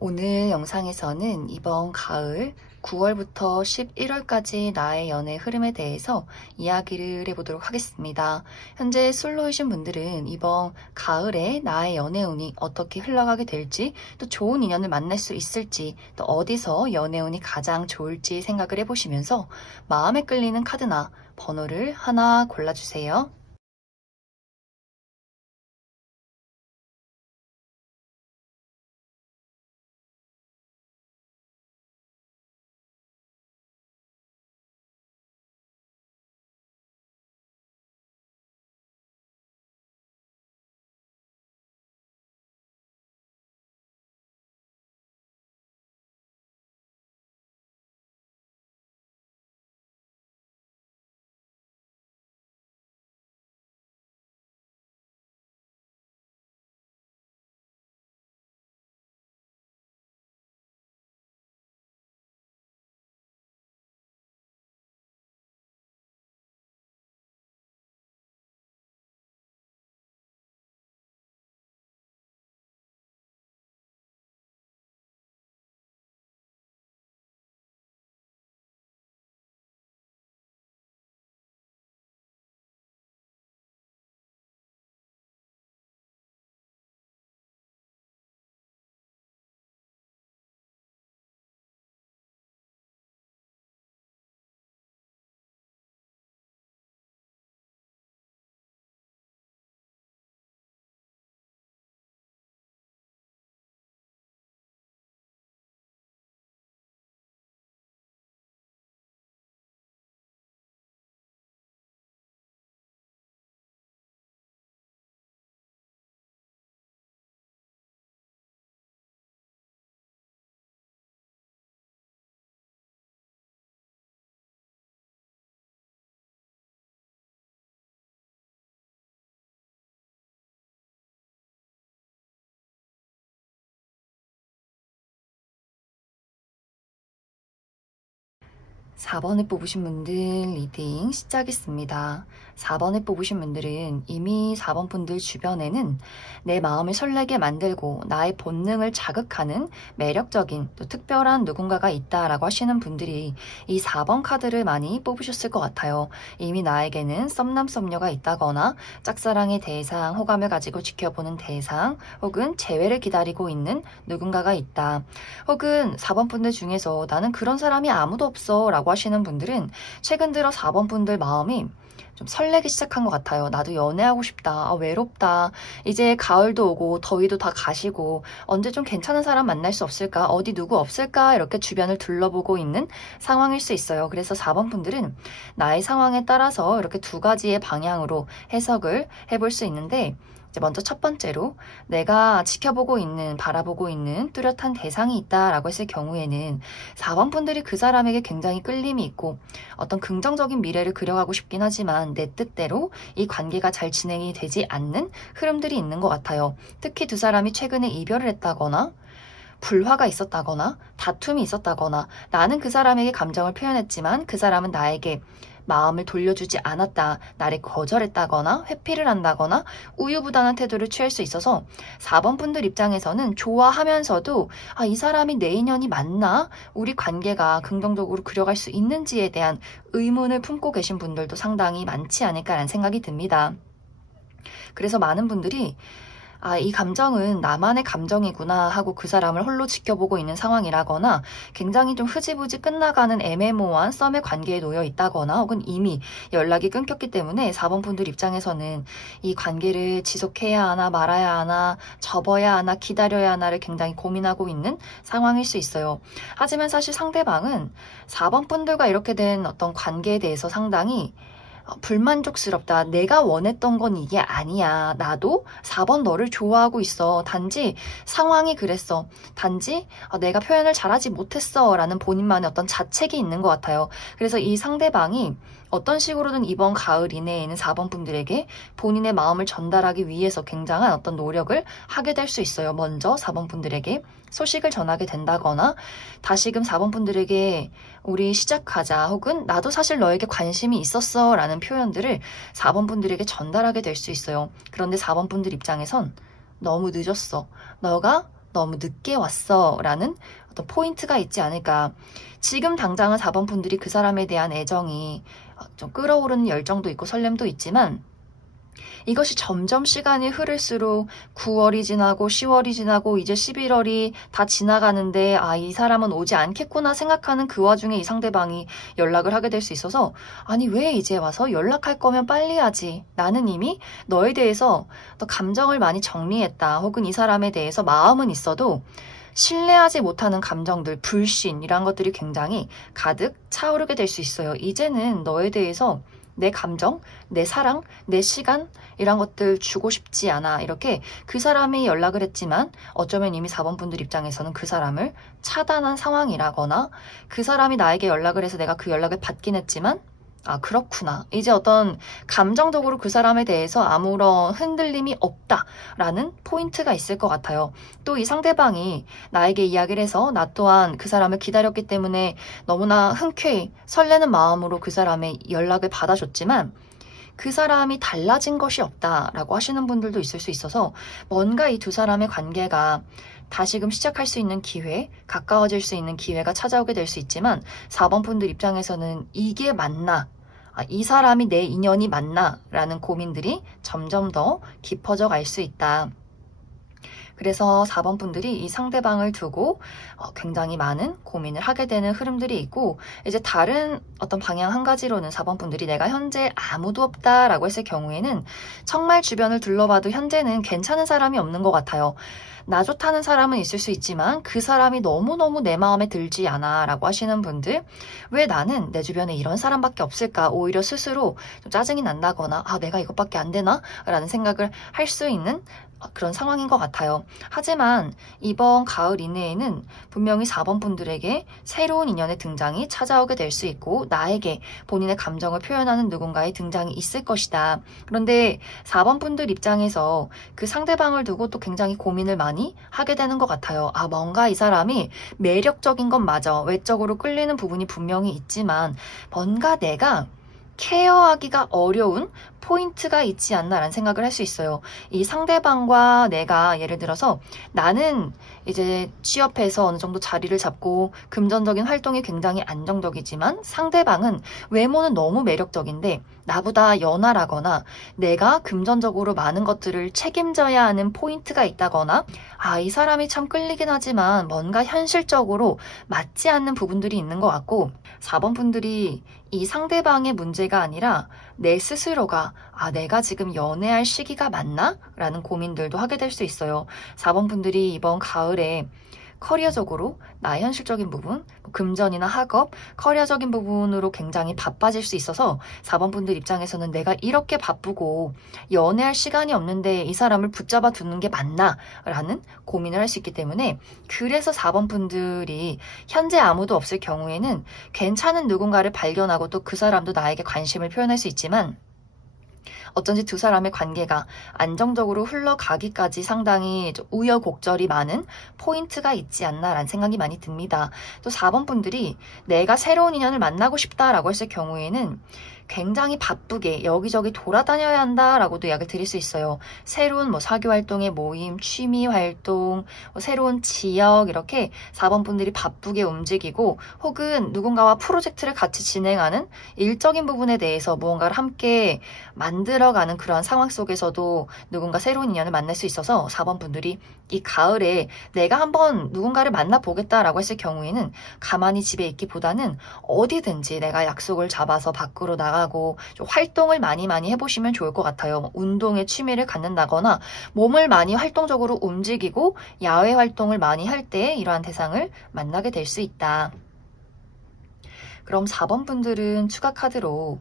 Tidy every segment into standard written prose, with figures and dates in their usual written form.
오늘 영상에서는 이번 가을 9월부터 11월까지 나의 연애 흐름에 대해서 이야기를 해보도록 하겠습니다. 현재 솔로이신 분들은 이번 가을에 나의 연애 운이 어떻게 흘러가게 될지, 또 좋은 인연을 만날 수 있을지, 또 어디서 연애 운이 가장 좋을지 생각을 해보시면서 마음에 끌리는 카드나 번호를 하나 골라주세요. 사 번에 뽑으신 분들 리딩 시작했습니다. 4번에 뽑으신 분들은 이미 4번 분들 주변에는 내 마음을 설레게 만들고 나의 본능을 자극하는 매력적인 또 특별한 누군가가 있다라고 하시는 분들이 이 4번 카드를 많이 뽑으셨을 것 같아요. 이미 나에게는 썸남썸녀가 있다거나 짝사랑의 대상, 호감을 가지고 지켜보는 대상, 혹은 재회를 기다리고 있는 누군가가 있다. 혹은 4번 분들 중에서 나는 그런 사람이 아무도 없어 라고 하시는 분들은 최근 들어 4번 분들 마음이 좀 설레기 시작한 것 같아요. 나도 연애하고 싶다. 외롭다. 이제 가을도 오고 더위도 다 가시고 언제 좀 괜찮은 사람 만날 수 없을까? 어디 누구 없을까? 이렇게 주변을 둘러보고 있는 상황일 수 있어요. 그래서 4번 분들은 나의 상황에 따라서 이렇게 두 가지의 방향으로 해석을 해볼 수 있는데, 이제 먼저 첫 번째로 내가 지켜보고 있는, 바라보고 있는 뚜렷한 대상이 있다라고 했을 경우에는 4번 분들이 그 사람에게 굉장히 끌림이 있고 어떤 긍정적인 미래를 그려가고 싶긴 하지만 내 뜻대로 이 관계가 잘 진행이 되지 않는 흐름들이 있는 것 같아요. 특히 두 사람이 최근에 이별을 했다거나 불화가 있었다거나 다툼이 있었다거나 나는 그 사람에게 감정을 표현했지만 그 사람은 나에게 마음을 돌려주지 않았다, 나를 거절했다거나 회피를 한다거나 우유부단한 태도를 취할 수 있어서 4번 분들 입장에서는 좋아하면서도 이 사람이 내 인연이 맞나? 우리 관계가 긍정적으로 그려갈 수 있는지에 대한 의문을 품고 계신 분들도 상당히 많지 않을까라는 생각이 듭니다. 그래서 많은 분들이 이 감정은 나만의 감정이구나 하고 그 사람을 홀로 지켜보고 있는 상황이라거나 굉장히 좀 흐지부지 끝나가는 애매모호한 썸의 관계에 놓여 있다거나 혹은 이미 연락이 끊겼기 때문에 4번 분들 입장에서는 이 관계를 지속해야 하나 말아야 하나 접어야 하나 기다려야 하나를 굉장히 고민하고 있는 상황일 수 있어요. 하지만 사실 상대방은 4번 분들과 이렇게 된 어떤 관계에 대해서 상당히 불만족스럽다. 내가 원했던 건 이게 아니야. 나도 4번 너를 좋아하고 있어. 단지 상황이 그랬어. 단지 내가 표현을 잘하지 못했어. 라는 본인만의 어떤 자책이 있는 것 같아요. 그래서 이 상대방이 어떤 식으로든 이번 가을 이내에는 4번 분들에게 본인의 마음을 전달하기 위해서 굉장한 어떤 노력을 하게 될 수 있어요. 먼저 4번 분들에게 소식을 전하게 된다거나 다시금 4번 분들에게 우리 시작하자 혹은 나도 사실 너에게 관심이 있었어 라는 표현들을 4번 분들에게 전달하게 될 수 있어요. 그런데 4번 분들 입장에선 너무 늦었어. 너가 너무 늦게 왔어 라는 어떤 포인트가 있지 않을까. 지금 당장은 4번 분들이 그 사람에 대한 애정이 좀 끌어오르는 열정도 있고 설렘도 있지만 이것이 점점 시간이 흐를수록 9월이 지나고 10월이 지나고 이제 11월이 다 지나가는데 아, 이 사람은 오지 않겠구나 생각하는 그 와중에 이 상대방이 연락을 하게 될 수 있어서 아니 왜 이제 와서 연락할 거면 빨리 하지. 나는 이미 너에 대해서 또 감정을 많이 정리했다. 혹은 이 사람에 대해서 마음은 있어도 신뢰하지 못하는 감정들, 불신 이런 것들이 굉장히 가득 차오르게 될 수 있어요. 이제는 너에 대해서 내 감정, 내 사랑, 내 시간 이런 것들 주고 싶지 않아. 이렇게 그 사람이 연락을 했지만 어쩌면 이미 4번 분들 입장에서는 그 사람을 차단한 상황이라거나 그 사람이 나에게 연락을 해서 내가 그 연락을 받긴 했지만 아, 그렇구나. 이제 어떤 감정적으로 그 사람에 대해서 아무런 흔들림이 없다라는 포인트가 있을 것 같아요. 또 이 상대방이 나에게 이야기를 해서 나 또한 그 사람을 기다렸기 때문에 너무나 흔쾌히 설레는 마음으로 그 사람의 연락을 받아줬지만 그 사람이 달라진 것이 없다라고 하시는 분들도 있을 수 있어서 뭔가 이 두 사람의 관계가 다시금 시작할 수 있는 기회, 가까워질 수 있는 기회가 찾아오게 될 수 있지만 4번 분들 입장에서는 이게 맞나? 이 사람이 내 인연이 맞나? 라는 고민들이 점점 더 깊어져 갈 수 있다. 그래서 4번 분들이 이 상대방을 두고 굉장히 많은 고민을 하게 되는 흐름들이 있고 이제 다른 어떤 방향 한 가지로는 4번 분들이 내가 현재 아무도 없다라고 했을 경우에는 정말 주변을 둘러봐도 현재는 괜찮은 사람이 없는 것 같아요. 나 좋다는 사람은 있을 수 있지만 그 사람이 너무너무 내 마음에 들지 않아 라고 하시는 분들 왜 나는 내 주변에 이런 사람밖에 없을까 오히려 스스로 좀 짜증이 난다거나 아 내가 이것밖에 안 되나? 라는 생각을 할 수 있는 그런 상황인 것 같아요. 하지만 이번 가을 이내에는 분명히 4번 분들에게 새로운 인연의 등장이 찾아오게 될 수 있고 나에게 본인의 감정을 표현하는 누군가의 등장이 있을 것이다. 그런데 4번 분들 입장에서 그 상대방을 두고 또 굉장히 고민을 많이 하게 되는 것 같아요. 아 뭔가 이 사람이 매력적인 건 맞아. 외적으로 끌리는 부분이 분명히 있지만 뭔가 내가 케어하기가 어려운 포인트가 있지 않나라는 생각을 할 수 있어요. 이 상대방과 내가 예를 들어서 나는 이제 취업해서 어느 정도 자리를 잡고 금전적인 활동이 굉장히 안정적이지만 상대방은 외모는 너무 매력적인데 나보다 연하라거나 내가 금전적으로 많은 것들을 책임져야 하는 포인트가 있다거나 아, 이 사람이 참 끌리긴 하지만 뭔가 현실적으로 맞지 않는 부분들이 있는 것 같고 4번 분들이 이 상대방의 문제가 아니라 내 스스로가 아 내가 지금 연애할 시기가 맞나? 라는 고민들도 하게 될 수 있어요. 4번 분들이 이번 가을에 커리어적으로 나의 현실적인 부분, 금전이나 학업, 커리어적인 부분으로 굉장히 바빠질 수 있어서 4번 분들 입장에서는 내가 이렇게 바쁘고 연애할 시간이 없는데 이 사람을 붙잡아 두는 게 맞나? 라는 고민을 할 수 있기 때문에 그래서 4번 분들이 현재 아무도 없을 경우에는 괜찮은 누군가를 발견하고 또 그 사람도 나에게 관심을 표현할 수 있지만 어쩐지 두 사람의 관계가 안정적으로 흘러가기까지 상당히 우여곡절이 많은 포인트가 있지 않나라는 생각이 많이 듭니다. 또 4번 분들이 내가 새로운 인연을 만나고 싶다라고 했을 경우에는 굉장히 바쁘게 여기저기 돌아다녀야 한다라고도 이야기를 드릴 수 있어요. 새로운 사교 활동의 모임, 취미 활동, 새로운 지역 이렇게 4번 분들이 바쁘게 움직이고 혹은 누군가와 프로젝트를 같이 진행하는 일적인 부분에 대해서 무언가를 함께 만들어가는 그러한 상황 속에서도 누군가 새로운 인연을 만날 수 있어서 4번 분들이 이 가을에 내가 한번 누군가를 만나보겠다라고 했을 경우에는 가만히 집에 있기보다는 어디든지 내가 약속을 잡아서 밖으로 나가고 좀 활동을 많이 해보시면 좋을 것 같아요. 운동에 취미를 갖는다거나 몸을 많이 활동적으로 움직이고 야외 활동을 많이 할 때 이러한 대상을 만나게 될 수 있다. 그럼 4번 분들은 추가 카드로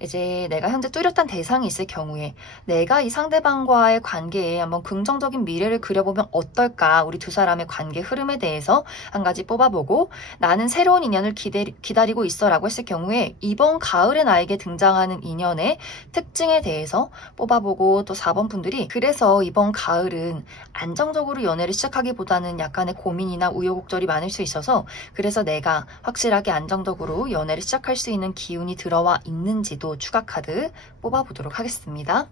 이제 내가 현재 뚜렷한 대상이 있을 경우에 내가 이 상대방과의 관계에 한번 긍정적인 미래를 그려보면 어떨까 우리 두 사람의 관계 흐름에 대해서 한 가지 뽑아보고 나는 새로운 인연을 기다리고 있어 라고 했을 경우에 이번 가을에 나에게 등장하는 인연의 특징에 대해서 뽑아보고 또 4번 분들이 그래서 이번 가을은 안정적으로 연애를 시작하기보다는 약간의 고민이나 우여곡절이 많을 수 있어서 그래서 내가 확실하게 안정적으로 연애를 시작할 수 있는 기운이 들어와 있는지도 추가 카드 뽑아보도록 하겠습니다.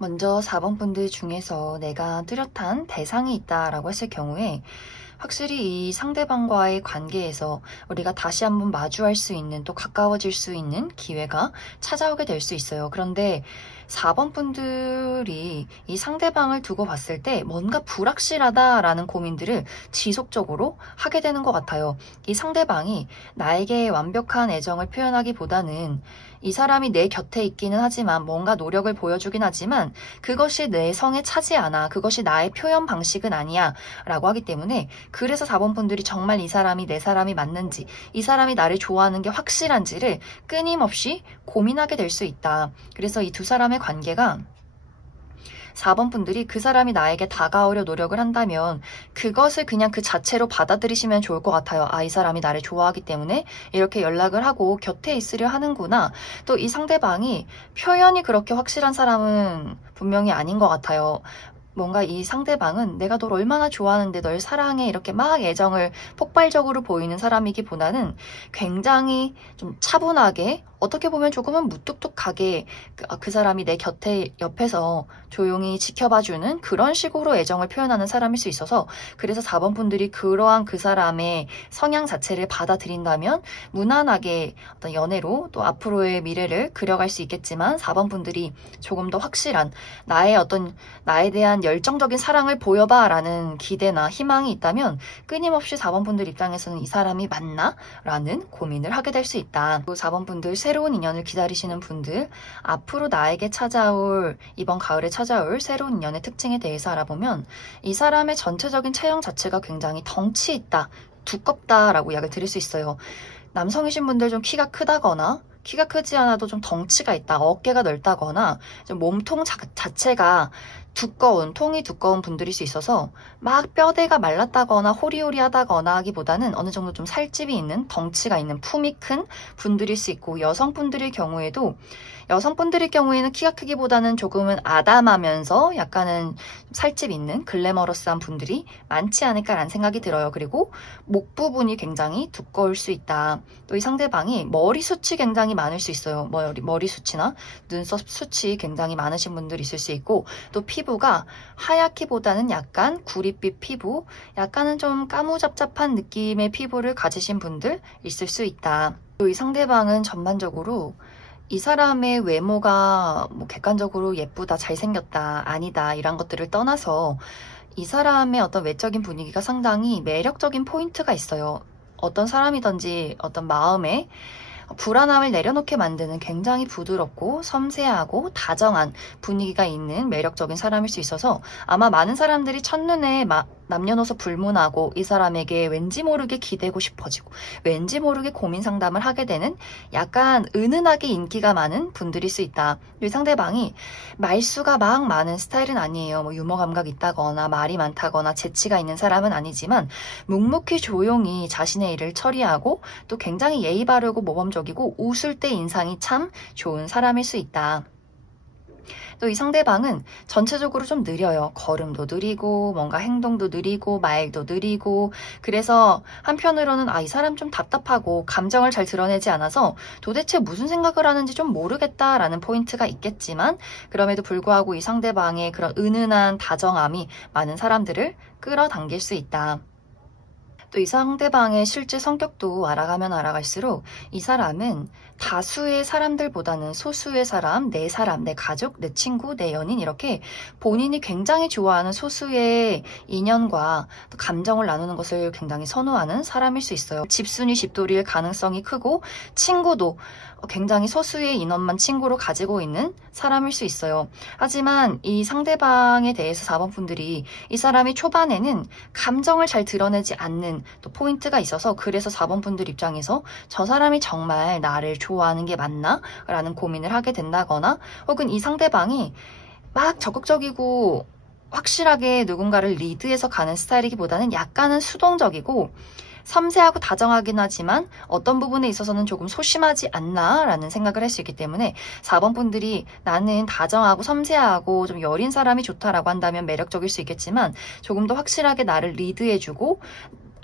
먼저 4번 분들 중에서 내가 뚜렷한 대상이 있다라고 했을 경우에 확실히 이 상대방과의 관계에서 우리가 다시 한번 마주할 수 있는, 또 가까워질 수 있는 기회가 찾아오게 될 수 있어요. 그런데 4번 분들이 이 상대방을 두고 봤을 때 뭔가 불확실하다라는 고민들을 지속적으로 하게 되는 것 같아요. 이 상대방이 나에게 완벽한 애정을 표현하기보다는 이 사람이 내 곁에 있기는 하지만 뭔가 노력을 보여주긴 하지만 그것이 내 성에 차지 않아. 그것이 나의 표현 방식은 아니야. 라고 하기 때문에 그래서 4번 분들이 정말 이 사람이 내 사람이 맞는지, 이 사람이 나를 좋아하는 게 확실한지를 끊임없이 고민하게 될 수 있다. 그래서 이 두 사람의 관계가 4번 분들이 그 사람이 나에게 다가오려 노력을 한다면 그것을 그냥 그 자체로 받아들이시면 좋을 것 같아요. 아, 이 사람이 나를 좋아하기 때문에 이렇게 연락을 하고 곁에 있으려 하는구나. 또 이 상대방이 표현이 그렇게 확실한 사람은 분명히 아닌 것 같아요. 뭔가 이 상대방은 내가 널 얼마나 좋아하는데 널 사랑해 이렇게 막 애정을 폭발적으로 보이는 사람이기보다는 굉장히 좀 차분하게, 어떻게 보면 조금은 무뚝뚝하게 그 사람이 내 곁에 옆에서 조용히 지켜봐주는 그런 식으로 애정을 표현하는 사람일 수 있어서, 그래서 4번 분들이 그러한 그 사람의 성향 자체를 받아들인다면 무난하게 어떤 연애로 또 앞으로의 미래를 그려갈 수 있겠지만, 4번 분들이 조금 더 확실한 나에 대한 열정적인 사랑을 보여봐 라는 기대나 희망이 있다면 끊임없이 4번 분들 입장에서는 이 사람이 맞나? 라는 고민을 하게 될 수 있다. 4번 분들, 새로운 인연을 기다리시는 분들, 앞으로 나에게 찾아올, 이번 가을에 찾아올 새로운 인연의 특징에 대해서 알아보면 이 사람의 전체적인 체형 자체가 굉장히 덩치 있다, 두껍다라고 이야기를 드릴 수 있어요. 남성이신 분들 좀 키가 크다거나 키가 크지 않아도 좀 덩치가 있다, 어깨가 넓다거나 좀 몸통 자체가 통이 두꺼운 분들일 수 있어서 막 뼈대가 말랐다거나 호리호리하다거나 하기보다는 어느 정도 좀 살집이 있는, 덩치가 있는, 품이 큰 분들일 수 있고, 여성분들의 경우에는 키가 크기보다는 조금은 아담하면서 약간은 살집 있는 글래머러스한 분들이 많지 않을까라는 생각이 들어요. 그리고 목 부분이 굉장히 두꺼울 수 있다. 또 이 상대방이 머리숱이 굉장히 많을 수 있어요. 머리숱이나 눈썹 숱이 굉장히 많으신 분들이 있을 수 있고, 또 피부가 하얗기보다는 약간 구릿빛 피부, 약간은 좀 까무잡잡한 느낌의 피부를 가지신 분들 있을 수 있다. 또 이 상대방은 전반적으로 이 사람의 외모가 객관적으로 예쁘다, 잘생겼다, 아니다 이런 것들을 떠나서 이 사람의 어떤 외적인 분위기가 상당히 매력적인 포인트가 있어요. 어떤 사람이든지 어떤 마음에 불안함을 내려놓게 만드는 굉장히 부드럽고 섬세하고 다정한 분위기가 있는 매력적인 사람일 수 있어서, 아마 많은 사람들이 첫눈에 남녀노소 불문하고 이 사람에게 왠지 모르게 기대고 싶어지고 왠지 모르게 고민 상담을 하게 되는 약간 은은하게 인기가 많은 분들일 수 있다. 이 상대방이 말수가 막 많은 스타일은 아니에요. 유머 감각이 있다거나 말이 많다거나 재치가 있는 사람은 아니지만 묵묵히 조용히 자신의 일을 처리하고 또 굉장히 예의 바르고 모범적이고 웃을 때 인상이 참 좋은 사람일 수 있다. 또 이 상대방은 전체적으로 좀 느려요. 걸음도 느리고 뭔가 행동도 느리고 말도 느리고, 그래서 한편으로는 이 사람 좀 답답하고 감정을 잘 드러내지 않아서 도대체 무슨 생각을 하는지 좀 모르겠다라는 포인트가 있겠지만, 그럼에도 불구하고 이 상대방의 그런 은은한 다정함이 많은 사람들을 끌어당길 수 있다. 또 이 상대방의 실제 성격도 알아가면 알아갈수록 이 사람은 다수의 사람들보다는 소수의 사람, 내 가족, 내 친구, 내 연인, 이렇게 본인이 굉장히 좋아하는 소수의 인연과 감정을 나누는 것을 굉장히 선호하는 사람일 수 있어요. 집순이 집돌이일 가능성이 크고, 친구도 굉장히 소수의 인원만 친구로 가지고 있는 사람일 수 있어요. 하지만 이 상대방에 대해서 4번 분들이 이 사람이 초반에는 감정을 잘 드러내지 않는 또 포인트가 있어서, 그래서 4번 분들 입장에서 저 사람이 정말 나를 좋아하는 게 맞나? 라는 고민을 하게 된다거나, 혹은 이 상대방이 막 적극적이고 확실하게 누군가를 리드해서 가는 스타일이기보다는 약간은 수동적이고 섬세하고 다정하긴 하지만 어떤 부분에 있어서는 조금 소심하지 않나 라는 생각을 할 수 있기 때문에 4번 분들이 나는 다정하고 섬세하고 좀 여린 사람이 좋다라고 한다면 매력적일 수 있겠지만, 조금 더 확실하게 나를 리드해주고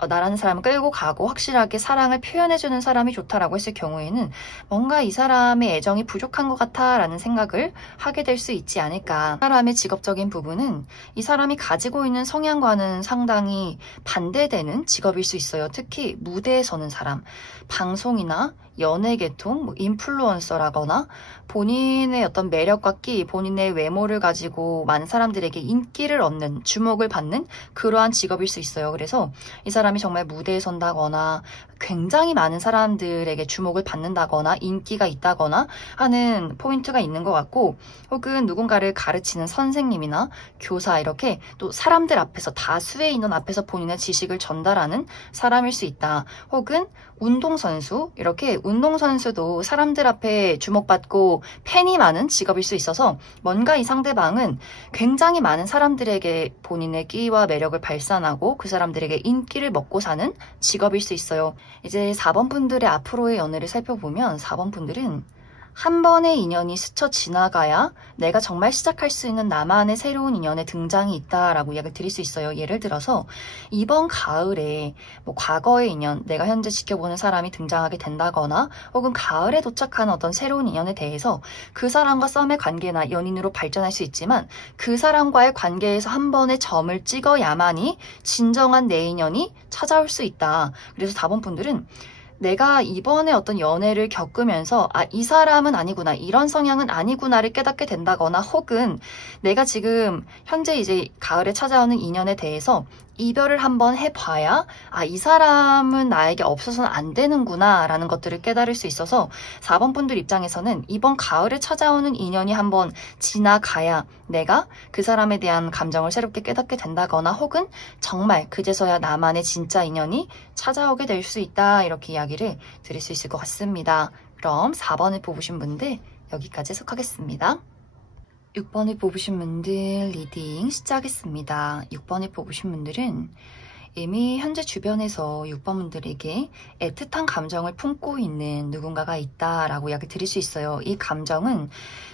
나라는 사람을 끌고 가고 확실하게 사랑을 표현해주는 사람이 좋다라고 했을 경우에는 뭔가 이 사람의 애정이 부족한 것 같아라는 생각을 하게 될 수 있지 않을까. 사람의 직업적인 부분은 이 사람이 가지고 있는 성향과는 상당히 반대되는 직업일 수 있어요. 특히 무대에 서는 사람, 방송이나 연예계통, 인플루언서라거나 본인의 어떤 매력과 끼, 본인의 외모를 가지고 많은 사람들에게 인기를 얻는, 주목을 받는 그러한 직업일 수 있어요. 그래서 이 사람이 정말 무대에 선다거나 굉장히 많은 사람들에게 주목을 받는다거나 인기가 있다거나 하는 포인트가 있는 것 같고, 혹은 누군가를 가르치는 선생님이나 교사, 이렇게 또 사람들 앞에서, 다수의 인원 앞에서 본인의 지식을 전달하는 사람일 수 있다. 혹은 운동선수, 이렇게 운동선수도 사람들 앞에 주목받고 팬이 많은 직업일 수 있어서 뭔가 이 상대방은 굉장히 많은 사람들에게 본인의 끼와 매력을 발산하고 그 사람들에게 인기를 먹고 사는 직업일 수 있어요. 이제 4번 분들의 앞으로의 연애를 살펴보면 4번 분들은 한 번의 인연이 스쳐 지나가야 내가 정말 시작할 수 있는 나만의 새로운 인연의 등장이 있다라고 이야기를 드릴 수 있어요. 예를 들어서 이번 가을에 과거의 인연, 내가 현재 지켜보는 사람이 등장하게 된다거나 혹은 가을에 도착하는 어떤 새로운 인연에 대해서 그 사람과 썸의 관계나 연인으로 발전할 수 있지만 그 사람과의 관계에서 한 번의 점을 찍어야만이 진정한 내 인연이 찾아올 수 있다. 그래서 4번 분들은 내가 이번에 어떤 연애를 겪으면서 이 사람은 아니구나, 이런 성향은 아니구나를 깨닫게 된다거나 혹은 내가 지금 현재 이제 가을에 찾아오는 인연에 대해서 이별을 한번 해봐야 이 사람은 나에게 없어서는 안 되는구나 라는 것들을 깨달을 수 있어서 4번 분들 입장에서는 이번 가을에 찾아오는 인연이 한번 지나가야 내가 그 사람에 대한 감정을 새롭게 깨닫게 된다거나 혹은 정말 그제서야 나만의 진짜 인연이 찾아오게 될 수 있다, 이렇게 이야기를 드릴 수 있을 것 같습니다. 그럼 4번을 뽑으신 분들 여기까지 해석하겠습니다. 6번을 뽑으신 분들 리딩 시작하겠습니다. 6번을 뽑으신 분들은 이미 현재 주변에서 6번 분들에게 애틋한 감정을 품고 있는 누군가가 있다라고 이야기 드릴 수 있어요. 이 감정은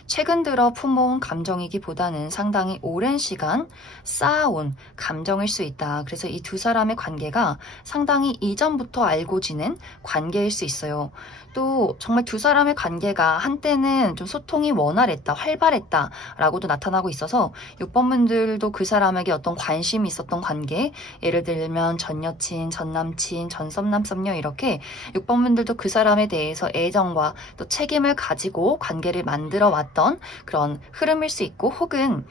최근 들어 품어온 감정이기보다는 상당히 오랜 시간 쌓아온 감정일 수 있다. 그래서 이 두 사람의 관계가 상당히 이전부터 알고 지낸 관계일 수 있어요. 또 정말 두 사람의 관계가 한때는 좀 소통이 원활했다, 활발했다 라고도 나타나고 있어서 6번 분들도 그 사람에게 어떤 관심이 있었던 관계, 예를 들면 전 여친, 전 남친, 전 썸남, 썸녀, 이렇게 6번 분들도 그 사람에 대해서 애정과 또 책임을 가지고 관계를 만들어 왔던 그런 흐름일 수 있고, 혹은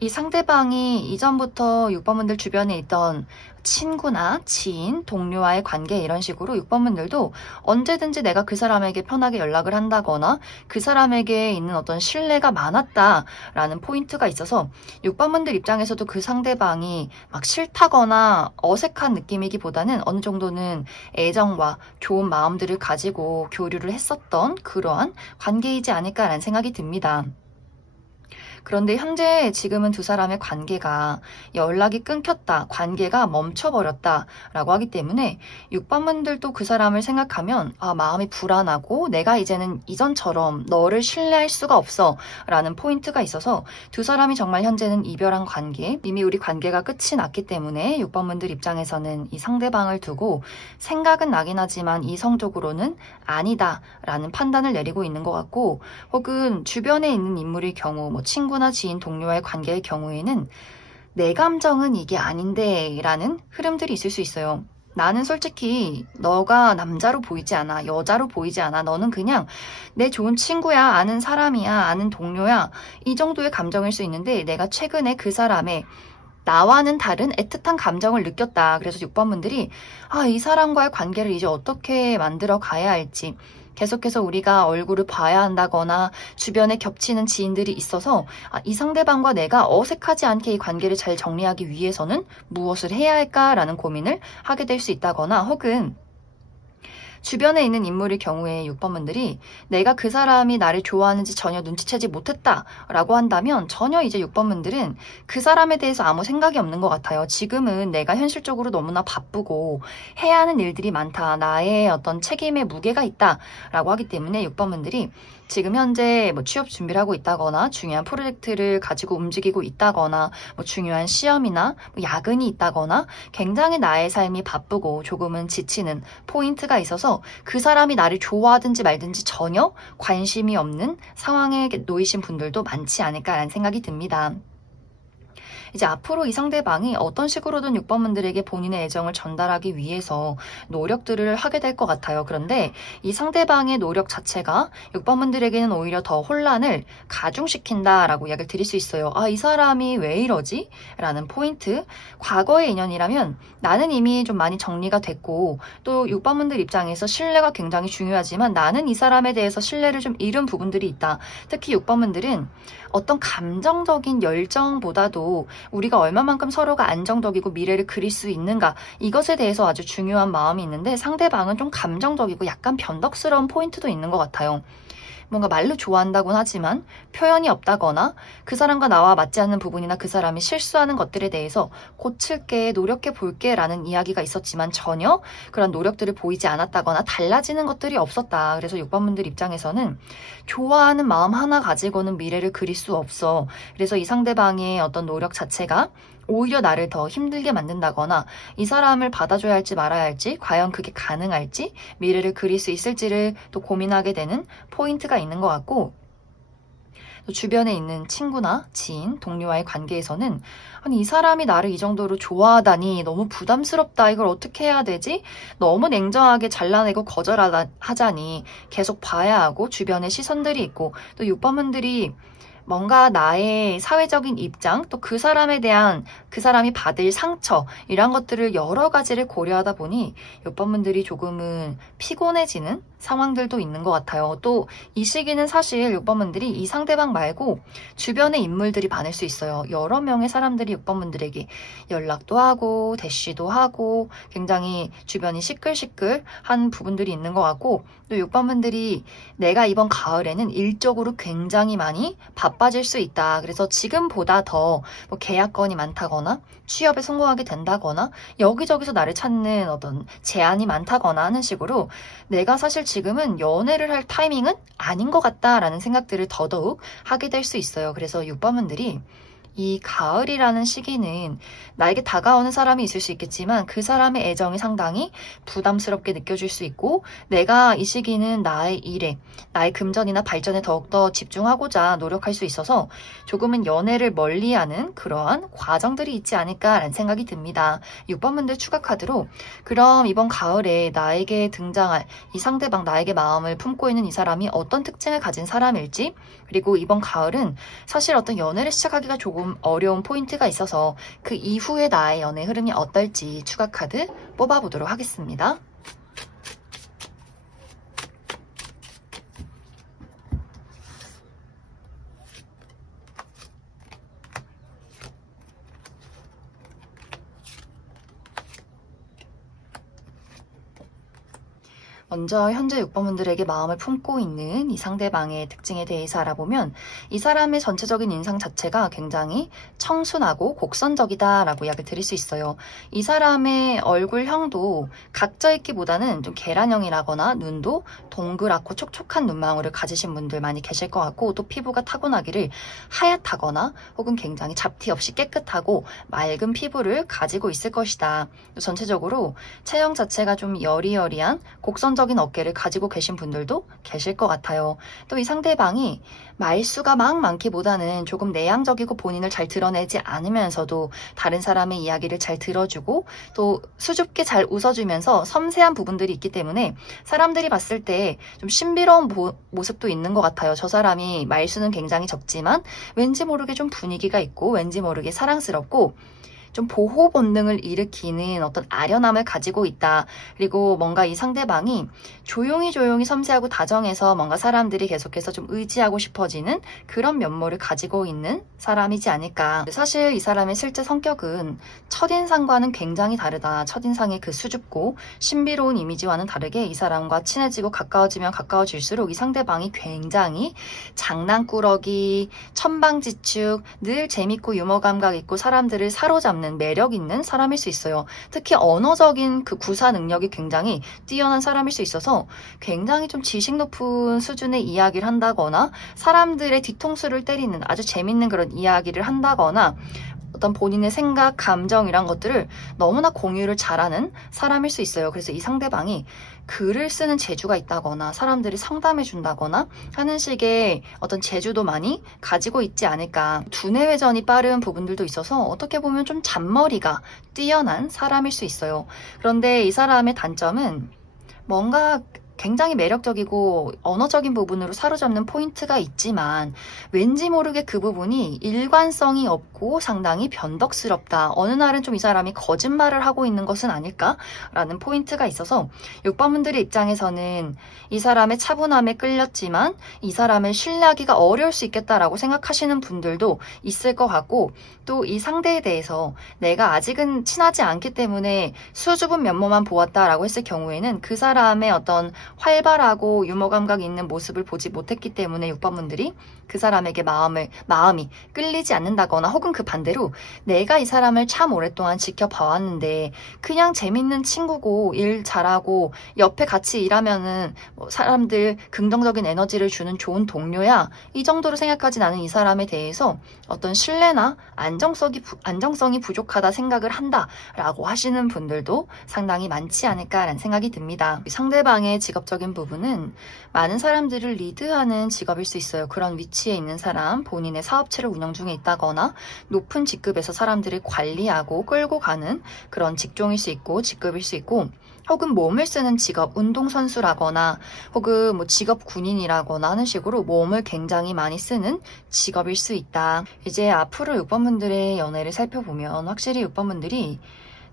이 상대방이 이전부터 6번 분들 주변에 있던 친구나 지인, 동료와의 관계, 이런 식으로 6번 분들도 언제든지 내가 그 사람에게 편하게 연락을 한다거나 그 사람에게 있는 어떤 신뢰가 많았다라는 포인트가 있어서 6번 분들 입장에서도 그 상대방이 막 싫다거나 어색한 느낌이기보다는 어느 정도는 애정과 좋은 마음들을 가지고 교류를 했었던 그러한 관계이지 않을까라는 생각이 듭니다. 그런데 현재 지금은 두 사람의 관계가 연락이 끊겼다, 관계가 멈춰버렸다 라고 하기 때문에 6번 분들도 그 사람을 생각하면 마음이 불안하고 내가 이제는 이전처럼 너를 신뢰할 수가 없어 라는 포인트가 있어서 두 사람이 정말 현재는 이별한 관계, 이미 우리 관계가 끝이 났기 때문에 6번 분들 입장에서는 이 상대방을 두고 생각은 나긴 하지만 이성적으로는 아니다 라는 판단을 내리고 있는 것 같고, 혹은 주변에 있는 인물의 경우 친구나 지인, 동료와의 관계의 경우에는 내 감정은 이게 아닌데 라는 흐름들이 있을 수 있어요. 나는 솔직히 너가 남자로 보이지 않아, 여자로 보이지 않아, 너는 그냥 내 좋은 친구야, 아는 사람이야, 아는 동료야, 이 정도의 감정일 수 있는데 내가 최근에 그 사람의 나와는 다른 애틋한 감정을 느꼈다. 그래서 6번 분들이 이 사람과의 관계를 이제 어떻게 만들어 가야 할지, 계속해서 우리가 얼굴을 봐야 한다거나 주변에 겹치는 지인들이 있어서 이 상대방과 내가 어색하지 않게 이 관계를 잘 정리하기 위해서는 무엇을 해야 할까라는 고민을 하게 될 수 있다거나, 혹은 주변에 있는 인물의 경우에 6번분들이 내가 그 사람이 나를 좋아하는지 전혀 눈치채지 못했다 라고 한다면 전혀 이제 6번분들은 그 사람에 대해서 아무 생각이 없는 것 같아요. 지금은 내가 현실적으로 너무나 바쁘고 해야 하는 일들이 많다. 나의 어떤 책임의 무게가 있다 라고 하기 때문에 6번분들이 지금 현재 뭐 취업 준비를 하고 있다거나 중요한 프로젝트를 가지고 움직이고 있다거나 뭐 중요한 시험이나 뭐 야근이 있다거나 굉장히 나의 삶이 바쁘고 조금은 지치는 포인트가 있어서 그 사람이 나를 좋아하든지 말든지 전혀 관심이 없는 상황에 놓이신 분들도 많지 않을까라는 생각이 듭니다. 이제 앞으로 이 상대방이 어떤 식으로든 6번분들에게 본인의 애정을 전달하기 위해서 노력들을 하게 될 것 같아요. 그런데 이 상대방의 노력 자체가 6번분들에게는 오히려 더 혼란을 가중시킨다라고 이야기를 드릴 수 있어요. 아, 이 사람이 왜 이러지? 라는 포인트. 과거의 인연이라면 나는 이미 좀 많이 정리가 됐고 또 6번분들 입장에서 신뢰가 굉장히 중요하지만 나는 이 사람에 대해서 신뢰를 좀 잃은 부분들이 있다. 특히 6번분들은 어떤 감정적인 열정보다도 우리가 얼마만큼 서로가 안정적이고 미래를 그릴 수 있는가 이것에 대해서 아주 중요한 마음이 있는데 상대방은 좀 감정적이고 약간 변덕스러운 포인트도 있는 것 같아요. 뭔가 말로 좋아한다고는 하지만 표현이 없다거나 그 사람과 나와 맞지 않는 부분이나 그 사람이 실수하는 것들에 대해서 고칠게, 노력해 볼게 라는 이야기가 있었지만 전혀 그런 노력들을 보이지 않았다거나 달라지는 것들이 없었다. 그래서 6번분들 입장에서는 좋아하는 마음 하나 가지고는 미래를 그릴 수 없어. 그래서 이 상대방의 어떤 노력 자체가 오히려 나를 더 힘들게 만든다거나 이 사람을 받아줘야 할지 말아야 할지 과연 그게 가능할지 미래를 그릴 수 있을지를 또 고민하게 되는 포인트가 있는 것 같고 또 주변에 있는 친구나 지인, 동료와의 관계에서는 아니 이 사람이 나를 이 정도로 좋아하다니 너무 부담스럽다. 이걸 어떻게 해야 되지? 너무 냉정하게 잘라내고 거절하자니 계속 봐야 하고 주변에 시선들이 있고 또 6번분들이 뭔가 나의 사회적인 입장, 또 그 사람에 대한 그 사람이 받을 상처 이런 것들을 여러 가지를 고려하다 보니 6번분들이 조금은 피곤해지는 상황들도 있는 것 같아요. 또 이 시기는 사실 6번분들이 이 상대방 말고 주변의 인물들이 많을 수 있어요. 여러 명의 사람들이 6번분들에게 연락도 하고 대시도 하고 굉장히 주변이 시끌시끌한 부분들이 있는 것 같고 또 6번분들이 내가 이번 가을에는 일적으로 굉장히 많이 바빠질 수 있다. 그래서 지금보다 더 뭐 계약건이 많다거나 취업에 성공하게 된다거나 여기저기서 나를 찾는 어떤 제안이 많다거나 하는 식으로 내가 사실 지금은 연애를 할 타이밍은 아닌 것 같다라는 생각들을 더더욱 하게 될 수 있어요. 그래서 6번분들이 이 가을이라는 시기는 나에게 다가오는 사람이 있을 수 있겠지만 그 사람의 애정이 상당히 부담스럽게 느껴질 수 있고 내가 이 시기는 나의 일에, 나의 금전이나 발전에 더욱더 집중하고자 노력할 수 있어서 조금은 연애를 멀리하는 그러한 과정들이 있지 않을까라는 생각이 듭니다. 6번분들 추가 카드로 그럼 이번 가을에 나에게 등장할 이 상대방 나에게 마음을 품고 있는 이 사람이 어떤 특징을 가진 사람일지 그리고 이번 가을은 사실 어떤 연애를 시작하기가 조금 어려운 포인트가 있어서 그 이후에 나의 연애 흐름이 어떨지 추가 카드 뽑아보도록 하겠습니다. 먼저 현재 6번분들에게 마음을 품고 있는 이 상대방의 특징에 대해서 알아보면 이 사람의 전체적인 인상 자체가 굉장히 청순하고 곡선적이다라고 이야기를 드릴 수 있어요. 이 사람의 얼굴형도 각져있기보다는 좀 계란형이라거나 눈도 동그랗고 촉촉한 눈망울을 가지신 분들 많이 계실 것 같고 또 피부가 타고나기를 하얗다거나 혹은 굉장히 잡티 없이 깨끗하고 맑은 피부를 가지고 있을 것이다. 또 전체적으로 체형 자체가 좀 여리여리한 곡선적 어깨를 가지고 계신 분들도 계실 것 같아요. 또 이 상대방이 말수가 막 많기보다는 조금 내향적이고 본인을 잘 드러내지 않으면서도 다른 사람의 이야기를 잘 들어주고 또 수줍게 잘 웃어주면서 섬세한 부분들이 있기 때문에 사람들이 봤을 때 좀 신비로운 모습도 있는 것 같아요. 저 사람이 말수는 굉장히 적지만 왠지 모르게 좀 분위기가 있고 왠지 모르게 사랑스럽고 좀 보호 본능을 일으키는 어떤 아련함을 가지고 있다. 그리고 뭔가 이 상대방이 조용히 섬세하고 다정해서 뭔가 사람들이 계속해서 좀 의지하고 싶어지는 그런 면모를 가지고 있는 사람이지 않을까. 사실 이 사람의 실제 성격은 첫인상과는 굉장히 다르다. 첫인상의 그 수줍고 신비로운 이미지와는 다르게 이 사람과 친해지고 가까워지면 가까워질수록 이 상대방이 굉장히 장난꾸러기, 천방지축, 늘 재밌고 유머 감각 있고 사람들을 사로잡는 매력 있는 사람일 수 있어요. 특히 언어적인 그 구사 능력이 굉장히 뛰어난 사람일 수 있어서 굉장히 좀 지식 높은 수준의 이야기를 한다거나 사람들의 뒤통수를 때리는 아주 재밌는 그런 이야기를 한다거나 어떤 본인의 생각, 감정 이런 것들을 너무나 공유를 잘하는 사람일 수 있어요. 그래서 이 상대방이 글을 쓰는 재주가 있다거나 사람들이 상담해 준다거나 하는 식의 어떤 재주도 많이 가지고 있지 않을까. 두뇌 회전이 빠른 부분들도 있어서 어떻게 보면 좀 잔머리가 뛰어난 사람일 수 있어요. 그런데 이 사람의 단점은 뭔가 굉장히 매력적이고 언어적인 부분으로 사로잡는 포인트가 있지만 왠지 모르게 그 부분이 일관성이 없고 상당히 변덕스럽다. 어느 날은 좀 이 사람이 거짓말을 하고 있는 것은 아닐까라는 포인트가 있어서 6번분들의 입장에서는 이 사람의 차분함에 끌렸지만 이 사람을 신뢰하기가 어려울 수 있겠다라고 생각하시는 분들도 있을 것 같고 또 이 상대에 대해서 내가 아직은 친하지 않기 때문에 수줍은 면모만 보았다라고 했을 경우에는 그 사람의 어떤 활발하고 유머 감각 있는 모습을 보지 못했기 때문에 6번분들이 그 사람에게 마음이 끌리지 않는다거나 혹은 그 반대로 내가 이 사람을 참 오랫동안 지켜봐왔는데 그냥 재밌는 친구고 일 잘하고 옆에 같이 일하면은 뭐 사람들 긍정적인 에너지를 주는 좋은 동료야 이 정도로 생각하진 않은 이 사람에 대해서 어떤 신뢰나 안정성이 부족하다 생각을 한다라고 하시는 분들도 상당히 많지 않을까라는 생각이 듭니다. 상대방의 직업적인 부분은 많은 사람들을 리드하는 직업일 수 있어요. 그런 위치에 있는 사람, 본인의 사업체를 운영 중에 있다거나 높은 직급에서 사람들을 관리하고 끌고 가는 그런 직종일 수 있고 직급일 수 있고 혹은 몸을 쓰는 직업, 운동선수라거나 혹은 뭐 직업 군인이라거나 하는 식으로 몸을 굉장히 많이 쓰는 직업일 수 있다. 이제 앞으로 6번분들의 연애를 살펴보면 확실히 6번분들이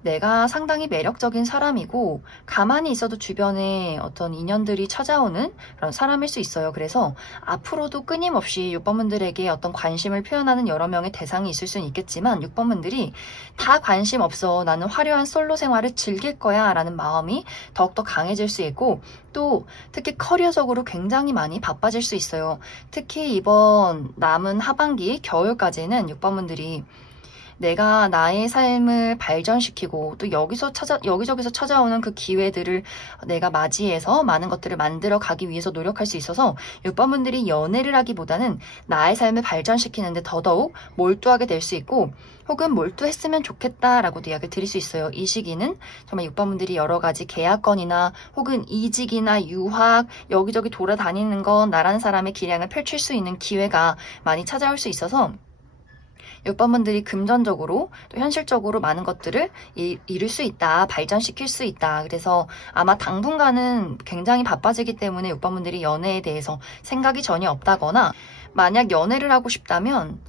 내가 상당히 매력적인 사람이고 가만히 있어도 주변에 어떤 인연들이 찾아오는 그런 사람일 수 있어요. 그래서 앞으로도 끊임없이 6번분들에게 어떤 관심을 표현하는 여러 명의 대상이 있을 수는 있겠지만 6번분들이 다 관심 없어 나는 화려한 솔로 생활을 즐길 거야 라는 마음이 더욱더 강해질 수 있고 또 특히 커리어적으로 굉장히 많이 바빠질 수 있어요. 특히 이번 남은 하반기 겨울까지는 6번분들이 내가 나의 삶을 발전시키고 또 여기저기서 찾아오는 그 기회들을 내가 맞이해서 많은 것들을 만들어 가기 위해서 노력할 수 있어서 6번분들이 연애를 하기보다는 나의 삶을 발전시키는데 더더욱 몰두하게 될 수 있고 혹은 몰두했으면 좋겠다라고도 이야기를 드릴 수 있어요. 이 시기는 정말 6번분들이 여러 가지 계약건이나 혹은 이직이나 유학, 여기저기 돌아다니는 건 나라는 사람의 기량을 펼칠 수 있는 기회가 많이 찾아올 수 있어서 6번분들이 금전적으로 또 현실적으로 많은 것들을 이룰 수 있다, 발전시킬 수 있다. 그래서 아마 당분간은 굉장히 바빠지기 때문에 6번분들이 연애에 대해서 생각이 전혀 없다거나 만약 연애를 하고 싶다면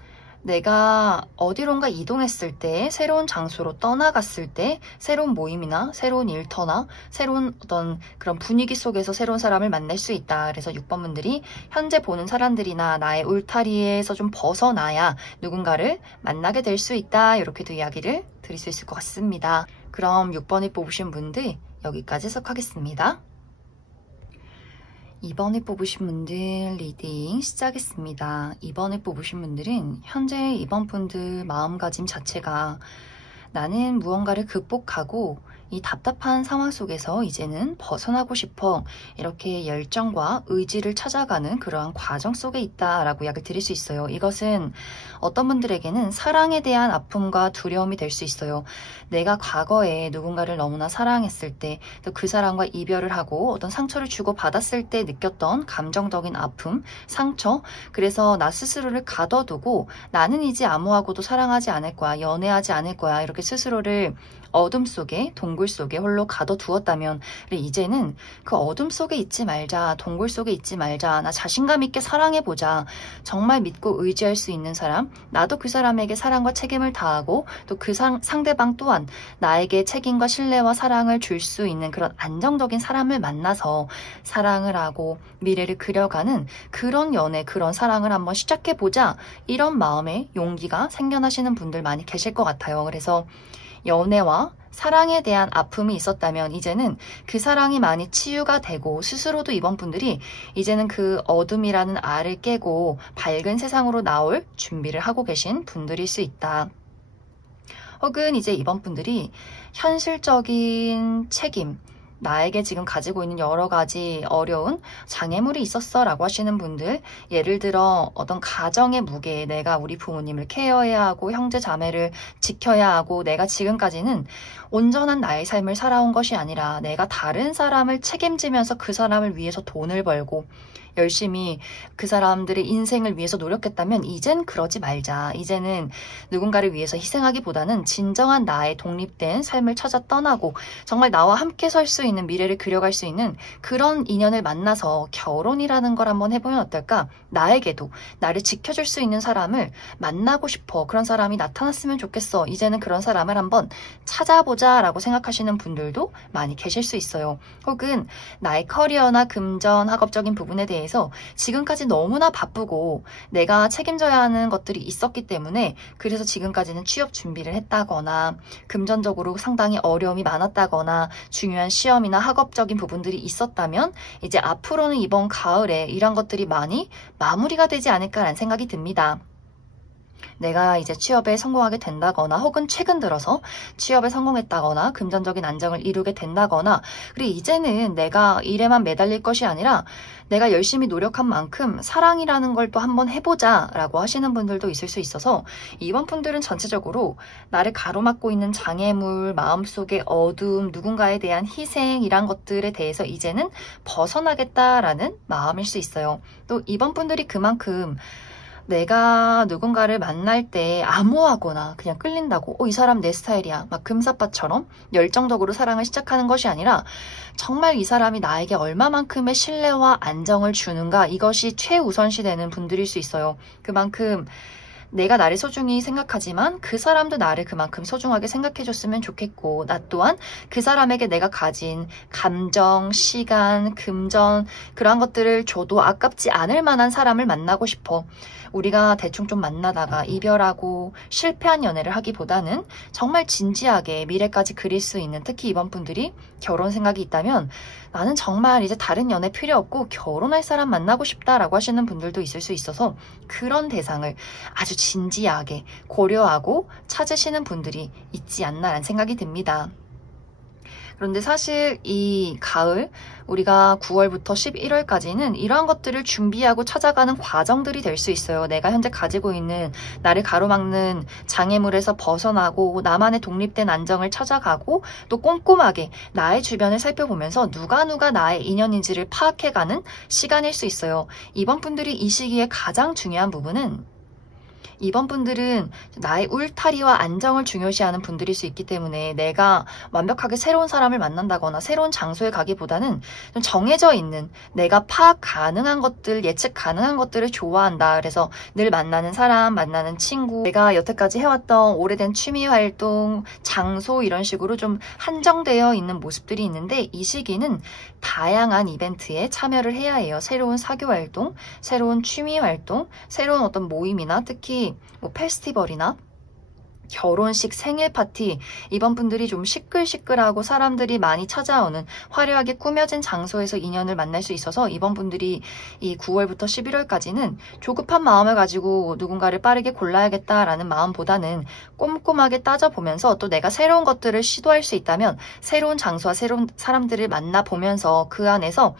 내가 어디론가 이동했을 때, 새로운 장소로 떠나갔을 때, 새로운 모임이나 새로운 일터나 새로운 어떤 그런 분위기 속에서 새로운 사람을 만날 수 있다. 그래서 6번분들이 현재 보는 사람들이나 나의 울타리에서 좀 벗어나야 누군가를 만나게 될 수 있다. 이렇게도 이야기를 드릴 수 있을 것 같습니다. 그럼 6번을 뽑으신 분들 여기까지 해석하겠습니다. 2번을 뽑으신 분들 리딩 시작했습니다. 2번을 뽑으신 분들은 현재 2번 분들 마음가짐 자체가 나는 무언가를 극복하고 이 답답한 상황 속에서 이제는 벗어나고 싶어 이렇게 열정과 의지를 찾아가는 그러한 과정 속에 있다라고 이야기를 드릴 수 있어요. 이것은 어떤 분들에게는 사랑에 대한 아픔과 두려움이 될 수 있어요. 내가 과거에 누군가를 너무나 사랑했을 때 또 그 사람과 이별을 하고 어떤 상처를 주고 받았을 때 느꼈던 감정적인 아픔, 상처 그래서 나 스스로를 가둬두고 나는 이제 아무하고도 사랑하지 않을 거야, 연애하지 않을 거야 이렇게 스스로를 어둠 속에 동굴 동굴 속에 홀로 가둬두었다면 그래, 이제는 그 어둠 속에 있지 말자, 동굴 속에 있지 말자, 나 자신감 있게 사랑해보자. 정말 믿고 의지할 수 있는 사람, 나도 그 사람에게 사랑과 책임을 다하고 또 그 상대방 또한 나에게 책임과 신뢰와 사랑을 줄 수 있는 그런 안정적인 사람을 만나서 사랑을 하고 미래를 그려가는 그런 연애, 그런 사랑을 한번 시작해보자. 이런 마음의 용기가 생겨나시는 분들 많이 계실 것 같아요. 그래서 연애와 사랑에 대한 아픔이 있었다면 이제는 그 사랑이 많이 치유가 되고 스스로도 이번 분들이 이제는 그 어둠이라는 알을 깨고 밝은 세상으로 나올 준비를 하고 계신 분들일 수 있다. 혹은 이제 이번 분들이 현실적인 책임, 나에게 지금 가지고 있는 여러 가지 어려운 장애물이 있었어 라고 하시는 분들, 예를 들어 어떤 가정의 무게, 내가 우리 부모님을 케어해야 하고 형제 자매를 지켜야 하고 내가 지금까지는 온전한 나의 삶을 살아온 것이 아니라 내가 다른 사람을 책임지면서 그 사람을 위해서 돈을 벌고 열심히 그 사람들의 인생을 위해서 노력했다면 이젠 그러지 말자. 이제는 누군가를 위해서 희생하기보다는 진정한 나의 독립된 삶을 찾아 떠나고 정말 나와 함께 설 수 있는 미래를 그려갈 수 있는 그런 인연을 만나서 결혼이라는 걸 한번 해보면 어떨까? 나에게도 나를 지켜줄 수 있는 사람을 만나고 싶어. 그런 사람이 나타났으면 좋겠어. 이제는 그런 사람을 한번 찾아보자 라고 생각하시는 분들도 많이 계실 수 있어요. 혹은 나의 커리어나 금전, 학업적인 부분에 대해서 지금까지 너무나 바쁘고 내가 책임져야 하는 것들이 있었기 때문에 그래서 지금까지는 취업 준비를 했다거나 금전적으로 상당히 어려움이 많았다거나 중요한 시험이나 학업적인 부분들이 있었다면 이제 앞으로는 이번 가을에 이런 것들이 많이 마무리가 되지 않을까라는 생각이 듭니다. 내가 이제 취업에 성공하게 된다거나 혹은 최근 들어서 취업에 성공했다거나 금전적인 안정을 이루게 된다거나 그리고 이제는 내가 일에만 매달릴 것이 아니라 내가 열심히 노력한 만큼 사랑이라는 걸 또 한번 해보자 라고 하시는 분들도 있을 수 있어서 이번 분들은 전체적으로 나를 가로막고 있는 장애물, 마음속의 어둠, 누군가에 대한 희생 이란 것들에 대해서 이제는 벗어나겠다라는 마음일 수 있어요. 또 이번 분들이 그만큼 내가 누군가를 만날 때 암호하거나 그냥 끌린다고 이 사람 내 스타일이야 막 금사빠처럼 열정적으로 사랑을 시작하는 것이 아니라 정말 이 사람이 나에게 얼마만큼의 신뢰와 안정을 주는가 이것이 최우선시 되는 분들일 수 있어요. 그만큼 내가 나를 소중히 생각하지만 그 사람도 나를 그만큼 소중하게 생각해줬으면 좋겠고 나 또한 그 사람에게 내가 가진 감정, 시간, 금전 그러한 것들을 줘도 아깝지 않을 만한 사람을 만나고 싶어. 우리가 대충 좀 만나다가 이별하고 실패한 연애를 하기보다는 정말 진지하게 미래까지 그릴 수 있는 특히 이번 분들이 결혼 생각이 있다면 나는 정말 이제 다른 연애 필요 없고 결혼할 사람 만나고 싶다라고 하시는 분들도 있을 수 있어서 그런 대상을 아주 진지하게 고려하고 찾으시는 분들이 있지 않나라는 생각이 듭니다. 그런데 사실 이 가을 우리가 9월부터 11월까지는 이러한 것들을 준비하고 찾아가는 과정들이 될 수 있어요. 내가 현재 가지고 있는 나를 가로막는 장애물에서 벗어나고 나만의 독립된 안정을 찾아가고 또 꼼꼼하게 나의 주변을 살펴보면서 누가 나의 인연인지를 파악해가는 시간일 수 있어요. 이번 분들이 이 시기에 가장 중요한 부분은 이번 분들은 나의 울타리와 안정을 중요시하는 분들일 수 있기 때문에 내가 완벽하게 새로운 사람을 만난다거나 새로운 장소에 가기보다는 좀 정해져 있는 내가 파악 가능한 것들, 예측 가능한 것들을 좋아한다. 그래서 늘 만나는 사람, 만나는 친구, 내가 여태까지 해왔던 오래된 취미 활동, 장소 이런 식으로 좀 한정되어 있는 모습들이 있는데 이 시기는 다양한 이벤트에 참여를 해야 해요. 새로운 사교 활동, 새로운 취미 활동, 새로운 어떤 모임이나 특히 뭐 페스티벌이나 결혼식, 생일 파티 이번 분들이 좀 시끌시끌하고 사람들이 많이 찾아오는 화려하게 꾸며진 장소에서 인연을 만날 수 있어서 이번 분들이 이 9월부터 11월까지는 조급한 마음을 가지고 누군가를 빠르게 골라야겠다라는 마음보다는 꼼꼼하게 따져보면서 또 내가 새로운 것들을 시도할 수 있다면 새로운 장소와 새로운 사람들을 만나보면서 그 안에서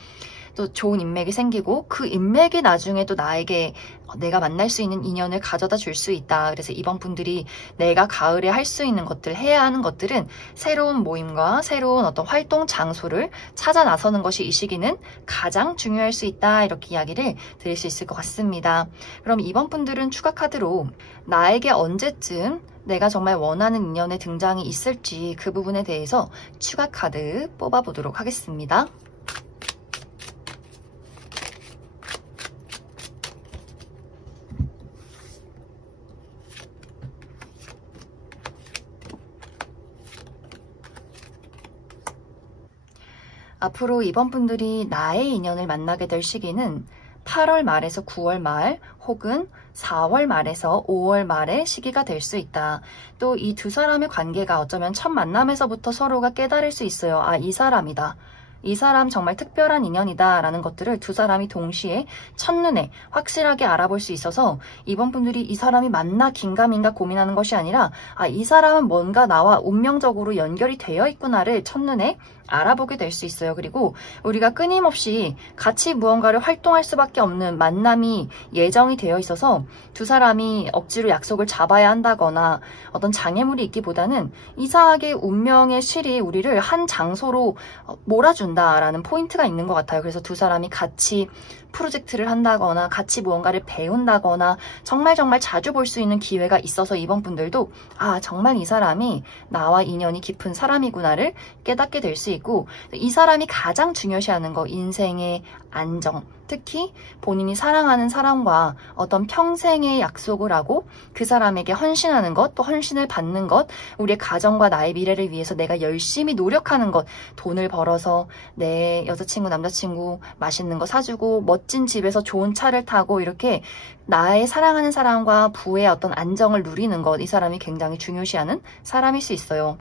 또 좋은 인맥이 생기고 그 인맥이 나중에 또 나에게 내가 만날 수 있는 인연을 가져다 줄 수 있다. 그래서 이번 분들이 내가 가을에 할 수 있는 것들, 해야 하는 것들은 새로운 모임과 새로운 어떤 활동 장소를 찾아 나서는 것이 이 시기는 가장 중요할 수 있다. 이렇게 이야기를 드릴 수 있을 것 같습니다. 그럼 이번 분들은 추가 카드로 나에게 언제쯤 내가 정말 원하는 인연의 등장이 있을지 그 부분에 대해서 추가 카드 뽑아보도록 하겠습니다. 앞으로 이번 분들이 나의 인연을 만나게 될 시기는 8월 말에서 9월 말 혹은 4월 말에서 5월 말의 시기가 될 수 있다. 또 이 두 사람의 관계가 어쩌면 첫 만남에서부터 서로가 깨달을 수 있어요. 아, 이 사람이다. 이 사람 정말 특별한 인연이다 라는 것들을 두 사람이 동시에 첫눈에 확실하게 알아볼 수 있어서 이번 분들이 이 사람이 맞나 긴가민가 고민하는 것이 아니라 아, 이 사람은 뭔가 나와 운명적으로 연결이 되어 있구나를 첫눈에 알아보게 될 수 있어요. 그리고 우리가 끊임없이 같이 무언가를 활동할 수밖에 없는 만남이 예정이 되어 있어서 두 사람이 억지로 약속을 잡아야 한다거나 어떤 장애물이 있기보다는 이상하게 운명의 실이 우리를 한 장소로 몰아준다라는 포인트가 있는 것 같아요. 그래서 두 사람이 같이 프로젝트를 한다거나 같이 무언가를 배운다거나 정말 자주 볼 수 있는 기회가 있어서 이번 분들도 아, 정말 이 사람이 나와 인연이 깊은 사람이구나를 깨닫게 될 수 있고 이 사람이 가장 중요시하는 거 인생의 안정, 특히 본인이 사랑하는 사람과 어떤 평생의 약속을 하고 그 사람에게 헌신하는 것, 또 헌신을 받는 것, 우리의 가정과 나의 미래를 위해서 내가 열심히 노력하는 것, 돈을 벌어서 내 여자친구, 남자친구 맛있는 거 사주고 멋진 집에서 좋은 차를 타고 이렇게 나의 사랑하는 사람과 부의 어떤 안정을 누리는 것, 이 사람이 굉장히 중요시하는 사람일 수 있어요.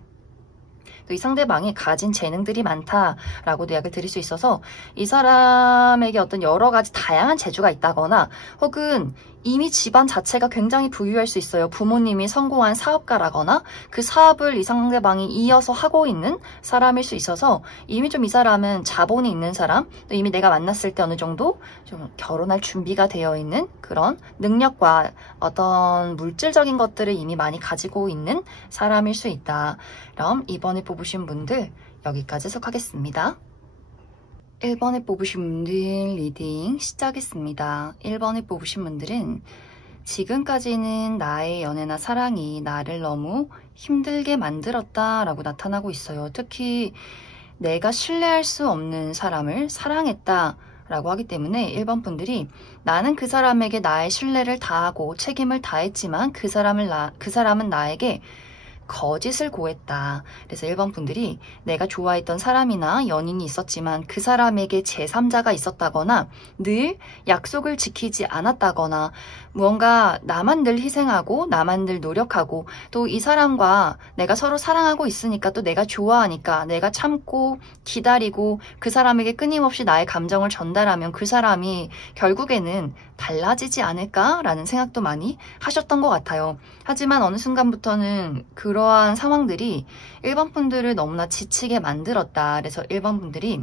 이 상대방이 가진 재능들이 많다라고도 이야기를 드릴 수 있어서 이 사람에게 어떤 여러 가지 다양한 재주가 있다거나 혹은 이미 집안 자체가 굉장히 부유할 수 있어요. 부모님이 성공한 사업가라거나 그 사업을 이 상대방이 이어서 하고 있는 사람일 수 있어서 이미 좀 이 사람은 자본이 있는 사람, 또 이미 내가 만났을 때 어느 정도 좀 결혼할 준비가 되어 있는 그런 능력과 어떤 물질적인 것들을 이미 많이 가지고 있는 사람일 수 있다. 그럼 이번에 뽑으신 분들 여기까지 해석하겠습니다. 1번에 뽑으신 분들 리딩 시작했습니다. 1번에 뽑으신 분들은 지금까지는 나의 연애나 사랑이 나를 너무 힘들게 만들었다 라고 나타나고 있어요. 특히 내가 신뢰할 수 없는 사람을 사랑했다 라고 하기 때문에 1번 분들이 나는 그 사람에게 나의 신뢰를 다하고 책임을 다했지만 그 사람은 나에게 거짓을 고했다. 그래서 1번 분들이 내가 좋아했던 사람이나 연인이 있었지만 그 사람에게 제3자가 있었다거나 늘 약속을 지키지 않았다거나 무언가 나만 늘 희생하고 나만 늘 노력하고 또 이 사람과 내가 서로 사랑하고 있으니까 또 내가 좋아하니까 내가 참고 기다리고 그 사람에게 끊임없이 나의 감정을 전달하면 그 사람이 결국에는 달라지지 않을까라는 생각도 많이 하셨던 것 같아요. 하지만 어느 순간부터는 그러한 상황들이 1번 분들을 너무나 지치게 만들었다. 그래서 1번 분들이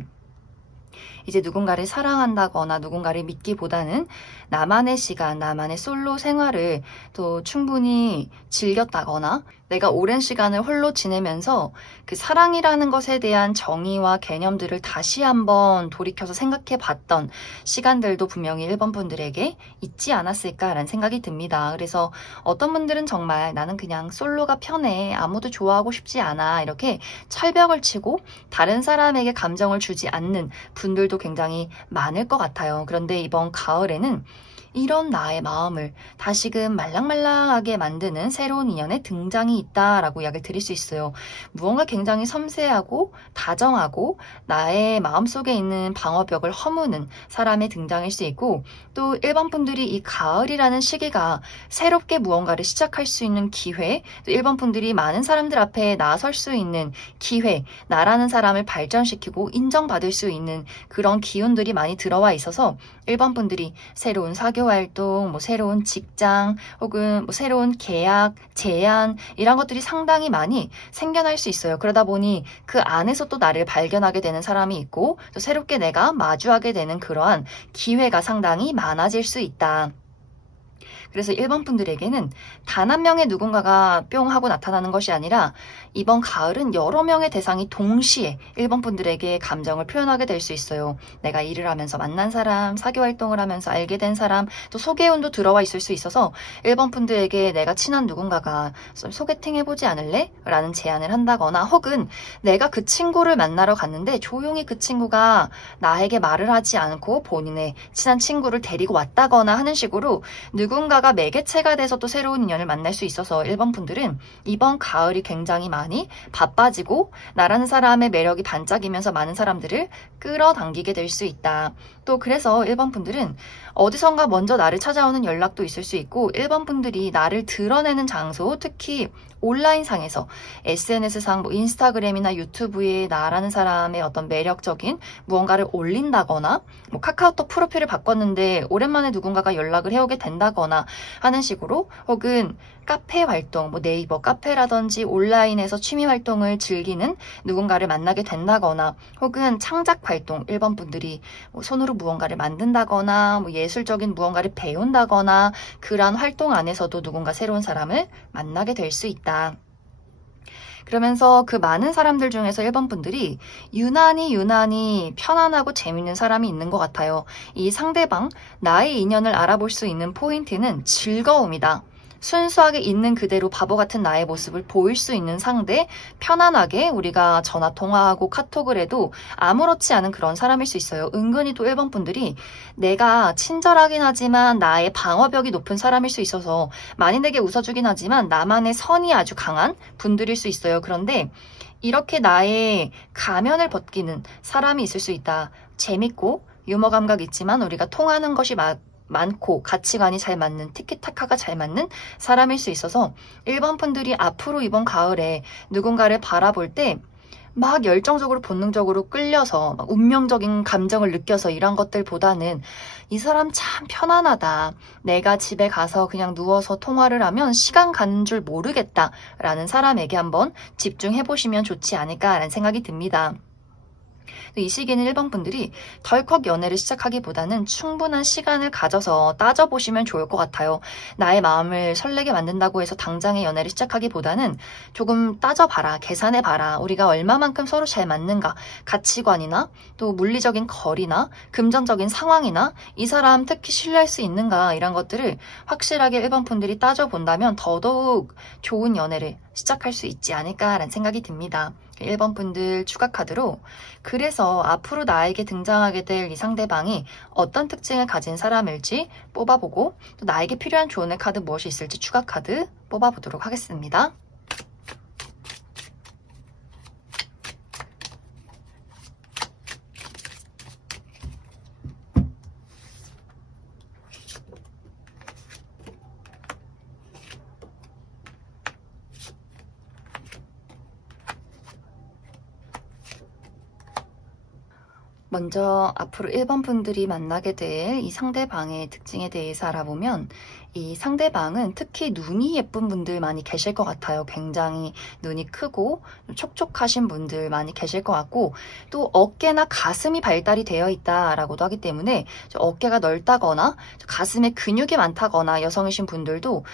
이제 누군가를 사랑한다거나 누군가를 믿기보다는 나만의 시간, 나만의 솔로 생활을 또 충분히 즐겼다거나 내가 오랜 시간을 홀로 지내면서 그 사랑이라는 것에 대한 정의와 개념들을 다시 한번 돌이켜서 생각해 봤던 시간들도 분명히 1번 분들에게 있지 않았을까라는 생각이 듭니다. 그래서 어떤 분들은 정말 나는 그냥 솔로가 편해, 아무도 좋아하고 싶지 않아 이렇게 철벽을 치고 다른 사람에게 감정을 주지 않는 분들도 굉장히 많을 것 같아요. 그런데 이번 가을에는 이런 나의 마음을 다시금 말랑말랑하게 만드는 새로운 인연의 등장이 있다라고 이야기를 드릴 수 있어요. 무언가 굉장히 섬세하고 다정하고 나의 마음속에 있는 방어벽을 허무는 사람의 등장일 수 있고 또 1번 분들이 이 가을이라는 시기가 새롭게 무언가를 시작할 수 있는 기회, 또 1번 분들이 많은 사람들 앞에 나설 수 있는 기회, 나라는 사람을 발전시키고 인정받을 수 있는 그런 기운들이 많이 들어와 있어서 1번 분들이 새로운 사교 사교 활동, 뭐 새로운 직장, 혹은 뭐 새로운 계약, 제안 이런 것들이 상당히 많이 생겨날 수 있어요. 그러다 보니 그 안에서 또 나를 발견하게 되는 사람이 있고 또 새롭게 내가 마주하게 되는 그러한 기회가 상당히 많아질 수 있다. 그래서 1번 분들에게는 단 한 명의 누군가가 뿅 하고 나타나는 것이 아니라 이번 가을은 여러 명의 대상이 동시에 1번 분들에게 감정을 표현하게 될 수 있어요. 내가 일을 하면서 만난 사람, 사교 활동을 하면서 알게 된 사람, 또 소개운도 들어와 있을 수 있어서 1번 분들에게 내가 친한 누군가가 소개팅 해보지 않을래? 라는 제안을 한다거나 혹은 내가 그 친구를 만나러 갔는데 조용히 그 친구가 나에게 말을 하지 않고 본인의 친한 친구를 데리고 왔다거나 하는 식으로 누군가가 매개체가 돼서 또 새로운 인연을 만날 수 있어서 1번 분들은 이번 가을이 굉장히 많이 바빠지고 나라는 사람의 매력이 반짝이면서 많은 사람들을 끌어당기게 될 수 있다. 또 그래서 1번 분들은 어디선가 먼저 나를 찾아오는 연락도 있을 수 있고 1번 분들이 나를 드러내는 장소, 특히 온라인상에서 SNS상 뭐 인스타그램이나 유튜브에 나라는 사람의 어떤 매력적인 무언가를 올린다거나 뭐 카카오톡 프로필을 바꿨는데 오랜만에 누군가가 연락을 해오게 된다거나 하는 식으로 혹은 카페 활동, 뭐 네이버 카페라든지 온라인에서 취미 활동을 즐기는 누군가를 만나게 된다거나 혹은 창작 활동, 1번 분들이 뭐 손으로 무언가를 만든다거나 뭐 예술적인 무언가를 배운다거나 그러한 활동 안에서도 누군가 새로운 사람을 만나게 될 수 있다. 그러면서 그 많은 사람들 중에서 1번 분들이 유난히 편안하고 재밌는 사람이 있는 것 같아요. 이 상대방, 나의 인연을 알아볼 수 있는 포인트는 즐거움이다. 순수하게 있는 그대로 바보 같은 나의 모습을 보일 수 있는 상대, 편안하게 우리가 전화 통화하고 카톡을 해도 아무렇지 않은 그런 사람일 수 있어요. 은근히 또 1번 분들이 내가 친절하긴 하지만 나의 방어벽이 높은 사람일 수 있어서 많이 내게 웃어주긴 하지만 나만의 선이 아주 강한 분들일 수 있어요. 그런데 이렇게 나의 가면을 벗기는 사람이 있을 수 있다. 재밌고 유머 감각 있지만 우리가 통하는 것이 많고 가치관이 잘 맞는 티키타카가 잘 맞는 사람일 수 있어서 1번 분들이 앞으로 이번 가을에 누군가를 바라볼 때 막 열정적으로 본능적으로 끌려서 막 운명적인 감정을 느껴서 이런 것들보다는 이 사람 참 편안하다. 내가 집에 가서 그냥 누워서 통화를 하면 시간 가는 줄 모르겠다. 라는 사람에게 한번 집중해 보시면 좋지 않을까라는 생각이 듭니다. 이 시기에는 1번 분들이 덜컥 연애를 시작하기보다는 충분한 시간을 가져서 따져보시면 좋을 것 같아요. 나의 마음을 설레게 만든다고 해서 당장의 연애를 시작하기보다는 조금 따져봐라, 계산해봐라. 우리가 얼마만큼 서로 잘 맞는가, 가치관이나 또 물리적인 거리나 금전적인 상황이나 이 사람 특히 신뢰할 수 있는가 이런 것들을 확실하게 1번 분들이 따져본다면 더더욱 좋은 연애를 시작할 수 있지 않을까라는 생각이 듭니다. 1번 분들 추가 카드로 그래서 앞으로 나에게 등장하게 될 이 상대방이 어떤 특징을 가진 사람일지 뽑아보고 또 나에게 필요한 조언의 카드 무엇이 있을지 추가 카드 뽑아보도록 하겠습니다. 먼저 앞으로 1번 분들이 만나게 될 이 상대방의 특징에 대해서 알아보면 이 상대방은 특히 눈이 예쁜 분들 많이 계실 것 같아요. 굉장히 눈이 크고 촉촉하신 분들 많이 계실 것 같고 또 어깨나 가슴이 발달이 되어 있다라고도 하기 때문에 어깨가 넓다거나 가슴에 근육이 많다거나 여성이신 분들도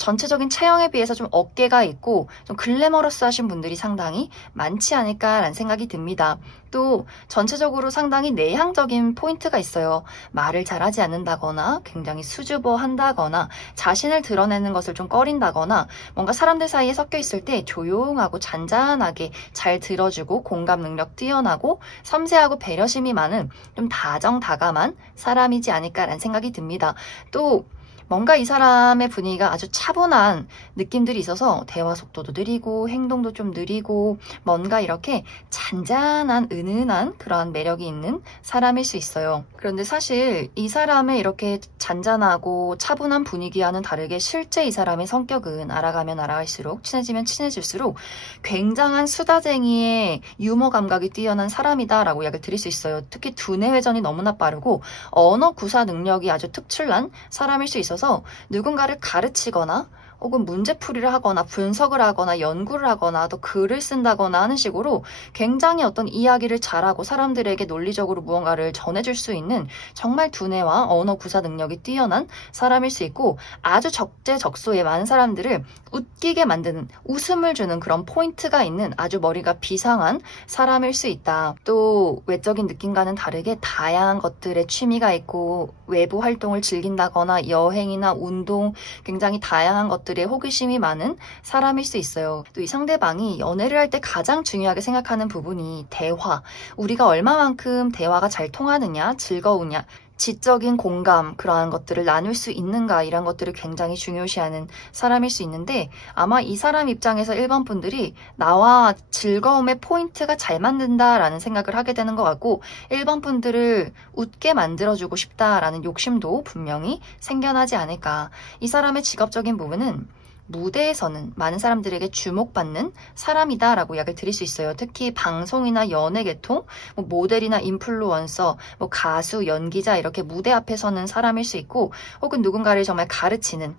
전체적인 체형에 비해서 좀 어깨가 있고 좀 글래머러스하신 분들이 상당히 많지 않을까라는 생각이 듭니다. 또 전체적으로 상당히 내향적인 포인트가 있어요. 말을 잘하지 않는다거나 굉장히 수줍어한다거나 자신을 드러내는 것을 좀 꺼린다거나 뭔가 사람들 사이에 섞여 있을 때 조용하고 잔잔하게 잘 들어주고 공감 능력 뛰어나고 섬세하고 배려심이 많은 좀 다정다감한 사람이지 않을까라는 생각이 듭니다. 또 뭔가 이 사람의 분위기가 아주 차분한 느낌들이 있어서 대화 속도도 느리고 행동도 좀 느리고 뭔가 이렇게 잔잔한 은은한 그러한 매력이 있는 사람일 수 있어요. 그런데 사실 이 사람의 이렇게 잔잔하고 차분한 분위기와는 다르게 실제 이 사람의 성격은 알아가면 알아갈수록 친해지면 친해질수록 굉장한 수다쟁이의 유머 감각이 뛰어난 사람이다라고 이야기를 드릴 수 있어요. 특히 두뇌 회전이 너무나 빠르고 언어 구사 능력이 아주 특출난 사람일 수 있어서 누군가를 가르치거나 혹은 문제풀이를 하거나 분석을 하거나 연구를 하거나 또 글을 쓴다거나 하는 식으로 굉장히 어떤 이야기를 잘하고 사람들에게 논리적으로 무언가를 전해줄 수 있는 정말 두뇌와 언어 구사 능력이 뛰어난 사람일 수 있고 아주 적재적소에 많은 사람들을 웃기게 만드는 웃음을 주는 그런 포인트가 있는 아주 머리가 비상한 사람일 수 있다. 또 외적인 느낌과는 다르게 다양한 것들에 취미가 있고 외부 활동을 즐긴다거나 여행이나 운동 굉장히 다양한 것들에 호기심이 많은 사람일 수 있어요. 또 이 상대방이 연애를 할 때 가장 중요하게 생각하는 부분이 대화. 우리가 얼마만큼 대화가 잘 통하느냐, 즐거우냐, 지적인 공감, 그러한 것들을 나눌 수 있는가 이런 것들을 굉장히 중요시하는 사람일 수 있는데 아마 이 사람 입장에서 1번 분들이 나와 즐거움의 포인트가 잘 맞는다라는 생각을 하게 되는 것 같고 1번 분들을 웃게 만들어주고 싶다라는 욕심도 분명히 생겨나지 않을까. 이 사람의 직업적인 부분은 무대에서는 많은 사람들에게 주목받는 사람이다라고 이야기를 드릴 수 있어요. 특히 방송이나 연예 계통, 모델이나 인플루언서, 가수, 연기자 이렇게 무대 앞에 서는 사람일 수 있고 혹은 누군가를 정말 가르치는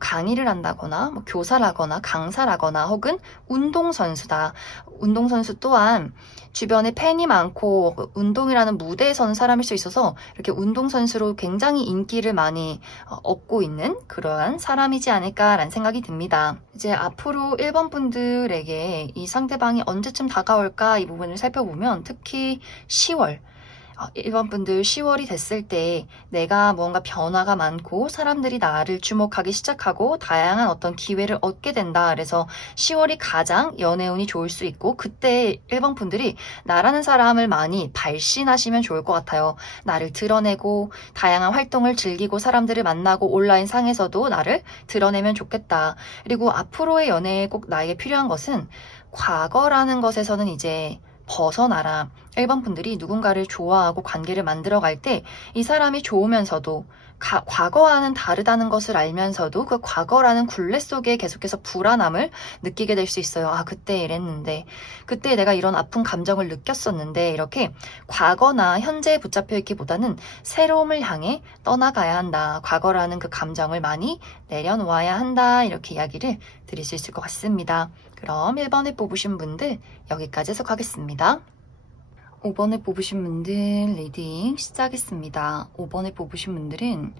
강의를 한다거나 교사를 하거나 강사를 하거나 혹은 운동선수다. 운동선수 또한 주변에 팬이 많고 운동이라는 무대에 서는 사람일 수 있어서 이렇게 운동선수로 굉장히 인기를 많이 얻고 있는 그러한 사람이지 않을까라는 생각이 듭니다. 이제 앞으로 1번 분들에게 이 상대방이 언제쯤 다가올까 이 부분을 살펴보면 특히 10월 1번 분들 10월이 됐을 때 내가 무언가 변화가 많고 사람들이 나를 주목하기 시작하고 다양한 어떤 기회를 얻게 된다. 그래서 10월이 가장 연애운이 좋을 수 있고 그때 1번 분들이 나라는 사람을 많이 발신하시면 좋을 것 같아요. 나를 드러내고 다양한 활동을 즐기고 사람들을 만나고 온라인 상에서도 나를 드러내면 좋겠다. 그리고 앞으로의 연애에 꼭 나에게 필요한 것은 과거라는 것에서는 이제 벗어나라. 1번 분들이 누군가를 좋아하고 관계를 만들어갈 때 이 사람이 좋으면서도 과거와는 다르다는 것을 알면서도 그 과거라는 굴레 속에 계속해서 불안함을 느끼게 될 수 있어요. 아, 그때 이랬는데, 그때 내가 이런 아픈 감정을 느꼈었는데 이렇게 과거나 현재에 붙잡혀 있기보다는 새로움을 향해 떠나가야 한다. 과거라는 그 감정을 많이 내려놓아야 한다. 이렇게 이야기를 드릴 수 있을 것 같습니다. 그럼 1번에 뽑으신 분들 여기까지 해석하겠습니다. 5번에 뽑으신 분들 리딩 시작하겠습니다. 5번에 뽑으신 분들은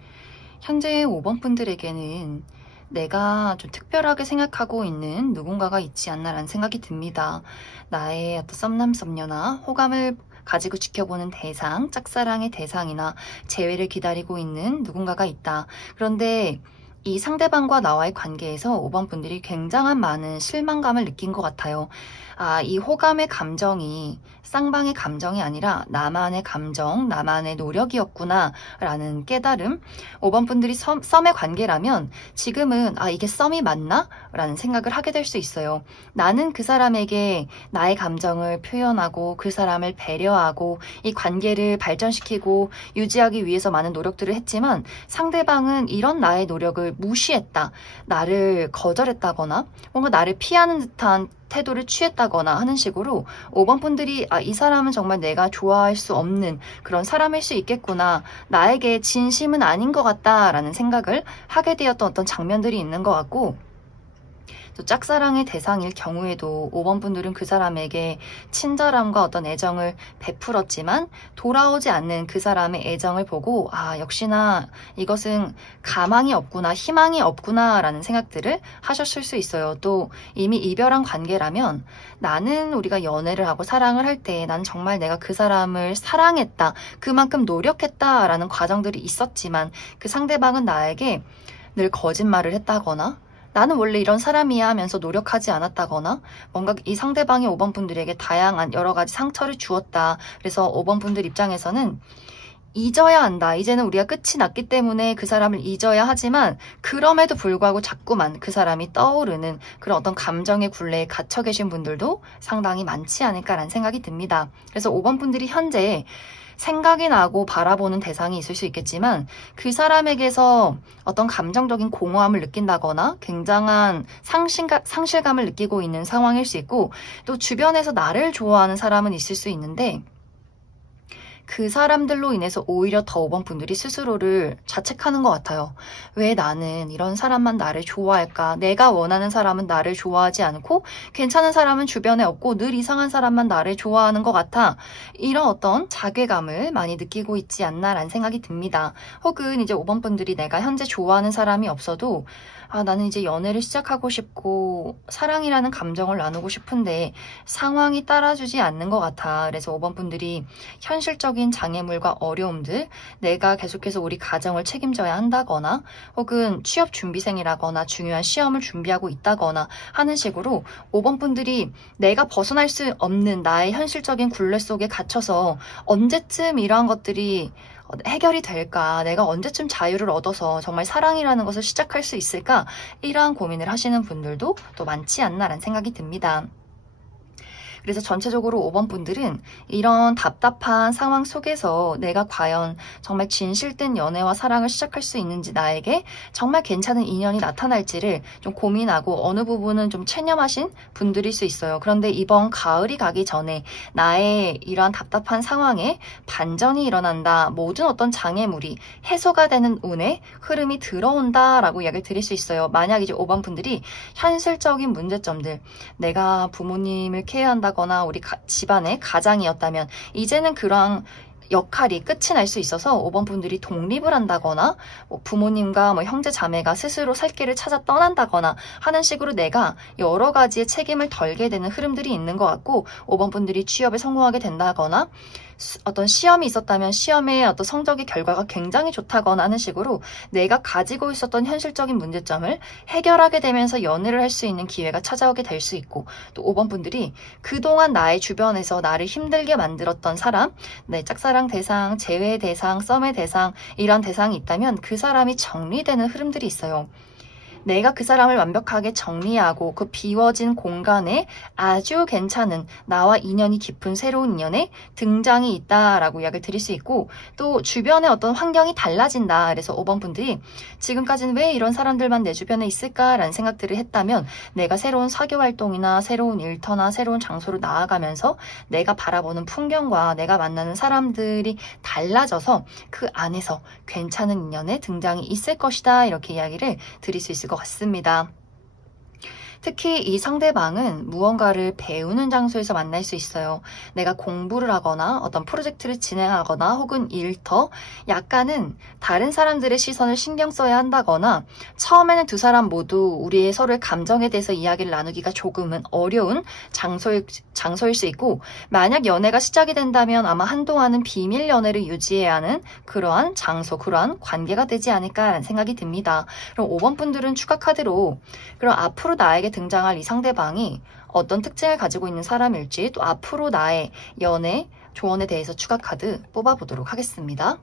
현재 5번 분들에게는 내가 좀 특별하게 생각하고 있는 누군가가 있지 않나라는 생각이 듭니다. 나의 어떤 썸남 썸녀나 호감을 가지고 지켜보는 대상, 짝사랑의 대상이나 재회를 기다리고 있는 누군가가 있다. 그런데 이 상대방과 나와의 관계에서 5번 분들이 굉장한 많은 실망감을 느낀 것 같아요. 아, 이 호감의 감정이 쌍방의 감정이 아니라 나만의 감정, 나만의 노력이었구나 라는 깨달음. 5번 분들이 썸의 관계라면 지금은 아, 이게 썸이 맞나? 라는 생각을 하게 될 수 있어요. 나는 그 사람에게 나의 감정을 표현하고 그 사람을 배려하고 이 관계를 발전시키고 유지하기 위해서 많은 노력들을 했지만 상대방은 이런 나의 노력을 무시했다. 나를 거절했다거나 뭔가 나를 피하는 듯한 태도를 취했다거나 하는 식으로 5번 분들이 아, 이 사람은 정말 내가 좋아할 수 없는 그런 사람일 수 있겠구나. 나에게 진심은 아닌 것 같다라는 생각을 하게 되었던 어떤 장면들이 있는 것 같고 또 짝사랑의 대상일 경우에도 5번 분들은 그 사람에게 친절함과 어떤 애정을 베풀었지만 돌아오지 않는 그 사람의 애정을 보고 아 역시나 이것은 가망이 없구나 희망이 없구나 라는 생각들을 하셨을 수 있어요. 또 이미 이별한 관계라면 나는 우리가 연애를 하고 사랑을 할 때 난 정말 내가 그 사람을 사랑했다. 그만큼 노력했다 라는 과정들이 있었지만 그 상대방은 나에게 늘 거짓말을 했다거나 나는 원래 이런 사람이야 하면서 노력하지 않았다거나 뭔가 이 상대방의 5번 분들에게 다양한 여러 가지 상처를 주었다. 그래서 5번 분들 입장에서는 잊어야 한다. 이제는 우리가 끝이 났기 때문에 그 사람을 잊어야 하지만 그럼에도 불구하고 자꾸만 그 사람이 떠오르는 그런 어떤 감정의 굴레에 갇혀 계신 분들도 상당히 많지 않을까라는 생각이 듭니다. 그래서 5번 분들이 현재 생각이 나고 바라보는 대상이 있을 수 있겠지만 그 사람에게서 어떤 감정적인 공허함을 느낀다거나 굉장한 상실감을 느끼고 있는 상황일 수 있고, 또 주변에서 나를 좋아하는 사람은 있을 수 있는데 그 사람들로 인해서 오히려 더 5번 분들이 스스로를 자책하는 것 같아요. 왜 나는 이런 사람만 나를 좋아할까? 내가 원하는 사람은 나를 좋아하지 않고 괜찮은 사람은 주변에 없고 늘 이상한 사람만 나를 좋아하는 것 같아. 이런 어떤 자괴감을 많이 느끼고 있지 않나라는 생각이 듭니다. 혹은 이제 5번 분들이 내가 현재 좋아하는 사람이 없어도 나는 이제 연애를 시작하고 싶고 사랑이라는 감정을 나누고 싶은데 상황이 따라주지 않는 것 같아. 그래서 5번 분들이 현실적인 장애물과 어려움들, 내가 계속해서 우리 가정을 책임져야 한다거나 혹은 취업 준비생이라거나 중요한 시험을 준비하고 있다거나 하는 식으로 5번 분들이 내가 벗어날 수 없는 나의 현실적인 굴레 속에 갇혀서 언제쯤 이러한 것들이 해결이 될까? 내가 언제쯤 자유를 얻어서 정말 사랑이라는 것을 시작할 수 있을까? 이러한 고민을 하시는 분들도 또 많지 않나라는 생각이 듭니다. 그래서 전체적으로 5번 분들은 이런 답답한 상황 속에서 내가 과연 정말 진실된 연애와 사랑을 시작할 수 있는지, 나에게 정말 괜찮은 인연이 나타날지를 좀 고민하고 어느 부분은 좀 체념하신 분들일 수 있어요. 그런데 이번 가을이 가기 전에 나의 이러한 답답한 상황에 반전이 일어난다, 모든 어떤 장애물이 해소가 되는 운의 흐름이 들어온다라고 이야기를 드릴 수 있어요. 만약 이제 5번 분들이 현실적인 문제점들, 내가 부모님을 케어한다 거나 우리 집안의 가장이었다면 이제는 그러한 역할이 끝이 날 수 있어서 5번 분들이 독립을 한다거나 부모님과 형제 자매가 스스로 살 길을 찾아 떠난다거나 하는 식으로 내가 여러 가지의 책임을 덜게 되는 흐름들이 있는 것 같고, 5번 분들이 취업에 성공하게 된다거나 어떤 시험이 있었다면 시험의 어떤 성적의 결과가 굉장히 좋다거나 하는 식으로 내가 가지고 있었던 현실적인 문제점을 해결하게 되면서 연애를 할 수 있는 기회가 찾아오게 될 수 있고, 또 5번 분들이 그동안 나의 주변에서 나를 힘들게 만들었던 사람, 내 짝사랑 대상, 재회 대상, 썸의 대상, 이런 대상이 있다면 그 사람이 정리되는 흐름들이 있어요. 내가 그 사람을 완벽하게 정리하고 그 비워진 공간에 아주 괜찮은 나와 인연이 깊은 새로운 인연의 등장이 있다라고 이야기를 드릴 수 있고, 또 주변의 어떤 환경이 달라진다. 그래서 5번 분들이 지금까지는 왜 이런 사람들만 내 주변에 있을까라는 생각들을 했다면 내가 새로운 사교 활동이나 새로운 일터나 새로운 장소로 나아가면서 내가 바라보는 풍경과 내가 만나는 사람들이 달라져서 그 안에서 괜찮은 인연의 등장이 있을 것이다, 이렇게 이야기를 드릴 수 있을 것 같습니다. 특히 이 상대방은 무언가를 배우는 장소에서 만날 수 있어요. 내가 공부를 하거나 어떤 프로젝트를 진행하거나 혹은 일터, 약간은 다른 사람들의 시선을 신경 써야 한다거나 처음에는 두 사람 모두 우리의 서로의 감정에 대해서 이야기를 나누기가 조금은 어려운 장소일 수 있고, 만약 연애가 시작이 된다면 아마 한동안은 비밀 연애를 유지해야 하는 그러한 장소, 그러한 관계가 되지 않을까라는 생각이 듭니다. 그럼 5번 분들은 추가 카드로 그럼 앞으로 나에게 등장할 이 상대방이 어떤 특징을 가지고 있는 사람일지, 또 앞으로 나의 연애 조언에 대해서 추가 카드 뽑아보도록 하겠습니다.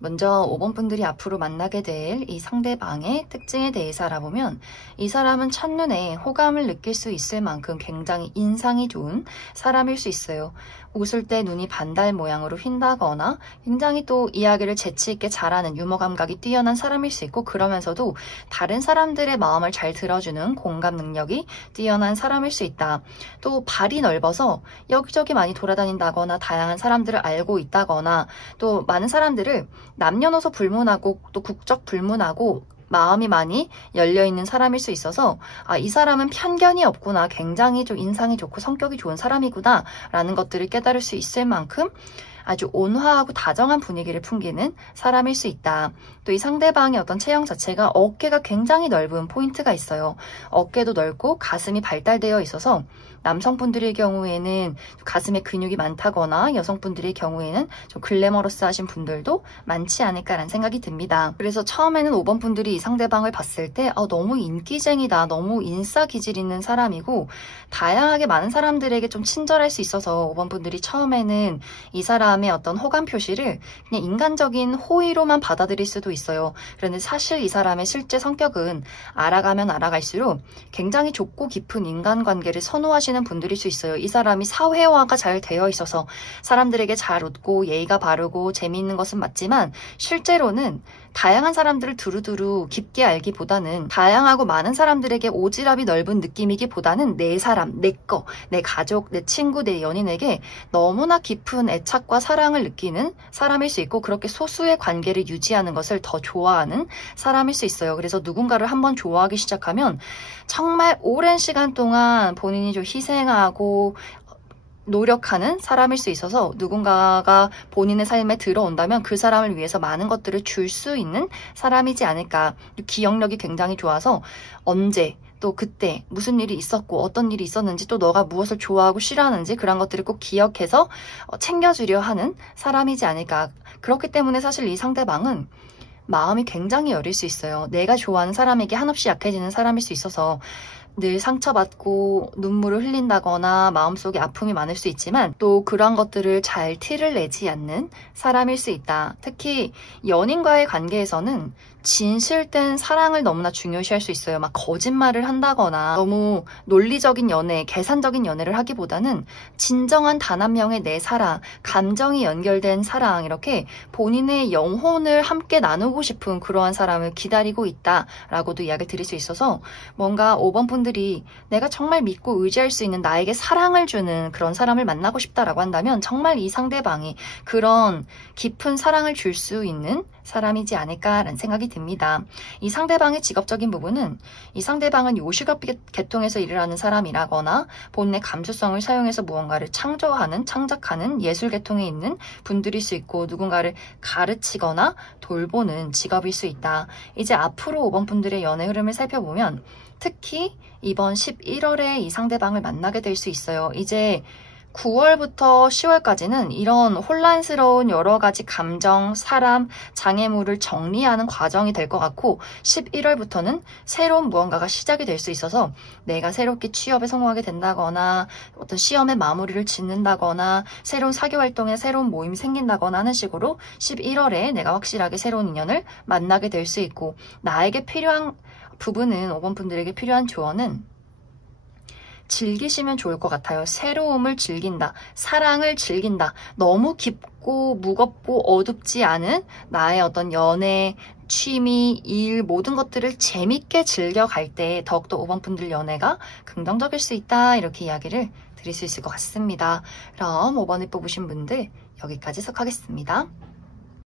먼저 5번 분들이 앞으로 만나게 될 이 상대방의 특징에 대해서 알아보면, 이 사람은 첫눈에 호감을 느낄 수 있을 만큼 굉장히 인상이 좋은 사람일 수 있어요. 웃을 때 눈이 반달 모양으로 휜다거나 굉장히 또 이야기를 재치 있게 잘하는 유머 감각이 뛰어난 사람일 수 있고, 그러면서도 다른 사람들의 마음을 잘 들어주는 공감 능력이 뛰어난 사람일 수 있다. 또 발이 넓어서 여기저기 많이 돌아다닌다거나 다양한 사람들을 알고 있다거나, 또 많은 사람들을 남녀노소 불문하고 또 국적 불문하고 마음이 많이 열려있는 사람일 수 있어서 이 사람은 편견이 없구나, 굉장히 좀 인상이 좋고 성격이 좋은 사람이구나 라는 것들을 깨달을 수 있을 만큼 아주 온화하고 다정한 분위기를 풍기는 사람일 수 있다. 또 이 상대방의 어떤 체형 자체가 어깨가 굉장히 넓은 포인트가 있어요. 어깨도 넓고 가슴이 발달되어 있어서 남성분들의 경우에는 가슴에 근육이 많다거나 여성분들의 경우에는 좀 글래머러스하신 분들도 많지 않을까라는 생각이 듭니다. 그래서 처음에는 5번 분들이 이 상대방을 봤을 때 너무 인기쟁이다, 너무 인싸 기질 있는 사람이고 다양하게 많은 사람들에게 좀 친절할 수 있어서 5번 분들이 처음에는 이 사람의 어떤 호감 표시를 그냥 인간적인 호의로만 받아들일 수도 있어요. 그런데 사실 이 사람의 실제 성격은 알아가면 알아갈수록 굉장히 좁고 깊은 인간관계를 선호하시는 분들일 수 있어요. 이 사람이 사회화가 잘 되어 있어서 사람들에게 잘 웃고 예의가 바르고 재미있는 것은 맞지만 실제로는 다양한 사람들을 두루두루 깊게 알기보다는 다양하고 많은 사람들에게 오지랖이 넓은 느낌이기보다는 내 사람, 내 거, 내 가족, 내 친구, 내 연인에게 너무나 깊은 애착과 사랑을 느끼는 사람일 수 있고 그렇게 소수의 관계를 유지하는 것을 더 좋아하는 사람일 수 있어요. 그래서 누군가를 한번 좋아하기 시작하면 정말 오랜 시간 동안 본인이 좀 희생하고 노력하는 사람일 수 있어서 누군가가 본인의 삶에 들어온다면 그 사람을 위해서 많은 것들을 줄 수 있는 사람이지 않을까. 기억력이 굉장히 좋아서 언제 또 그때 무슨 일이 있었고 어떤 일이 있었는지 또 너가 무엇을 좋아하고 싫어하는지 그런 것들을 꼭 기억해서 챙겨주려 하는 사람이지 않을까. 그렇기 때문에 사실 이 상대방은 마음이 굉장히 여릴 수 있어요. 내가 좋아하는 사람에게 한없이 약해지는 사람일 수 있어서 늘 상처받고 눈물을 흘린다거나 마음속에 아픔이 많을 수 있지만 또 그런 것들을 잘 티를 내지 않는 사람일 수 있다. 특히 연인과의 관계에서는 진실된 사랑을 너무나 중요시할 수 있어요. 막 거짓말을 한다거나 너무 논리적인 연애, 계산적인 연애를 하기보다는 진정한 단 한 명의 내 사랑, 감정이 연결된 사랑 이렇게 본인의 영혼을 함께 나누고 싶은 그러한 사람을 기다리고 있다라고도 이야기를 드릴 수 있어서 뭔가 5번 분들이 내가 정말 믿고 의지할 수 있는 나에게 사랑을 주는 그런 사람을 만나고 싶다라고 한다면 정말 이 상대방이 그런 깊은 사랑을 줄 수 있는 사람이지 않을까라는 생각이 듭니다. 이 상대방의 직업적인 부분은 이 상대방은 요식업 계통에서 일을 하는 사람이라거나 본인의 감수성을 사용해서 무언가를 창작하는 예술 계통에 있는 분들일 수 있고 누군가를 가르치거나 돌보는 직업일 수 있다. 이제 앞으로 5번 분들의 연애 흐름을 살펴보면 특히 이번 11월에 이 상대방을 만나게 될 수 있어요. 이제 9월부터 10월까지는 이런 혼란스러운 여러 가지 감정, 사람, 장애물을 정리하는 과정이 될 것 같고 11월부터는 새로운 무언가가 시작이 될 수 있어서 내가 새롭게 취업에 성공하게 된다거나 어떤 시험의 마무리를 짓는다거나 새로운 사교 활동에 새로운 모임이 생긴다거나 하는 식으로 11월에 내가 확실하게 새로운 인연을 만나게 될 수 있고 나에게 필요한 부분은 5번 분들에게 필요한 조언은 즐기시면 좋을 것 같아요. 새로움을 즐긴다. 사랑을 즐긴다. 너무 깊고 무겁고 어둡지 않은 나의 어떤 연애, 취미, 일 모든 것들을 재밌게 즐겨갈 때 더욱더 5번 분들 연애가 긍정적일 수 있다. 이렇게 이야기를 드릴 수 있을 것 같습니다. 그럼 5번을 뽑으신 분들 여기까지 속하겠습니다.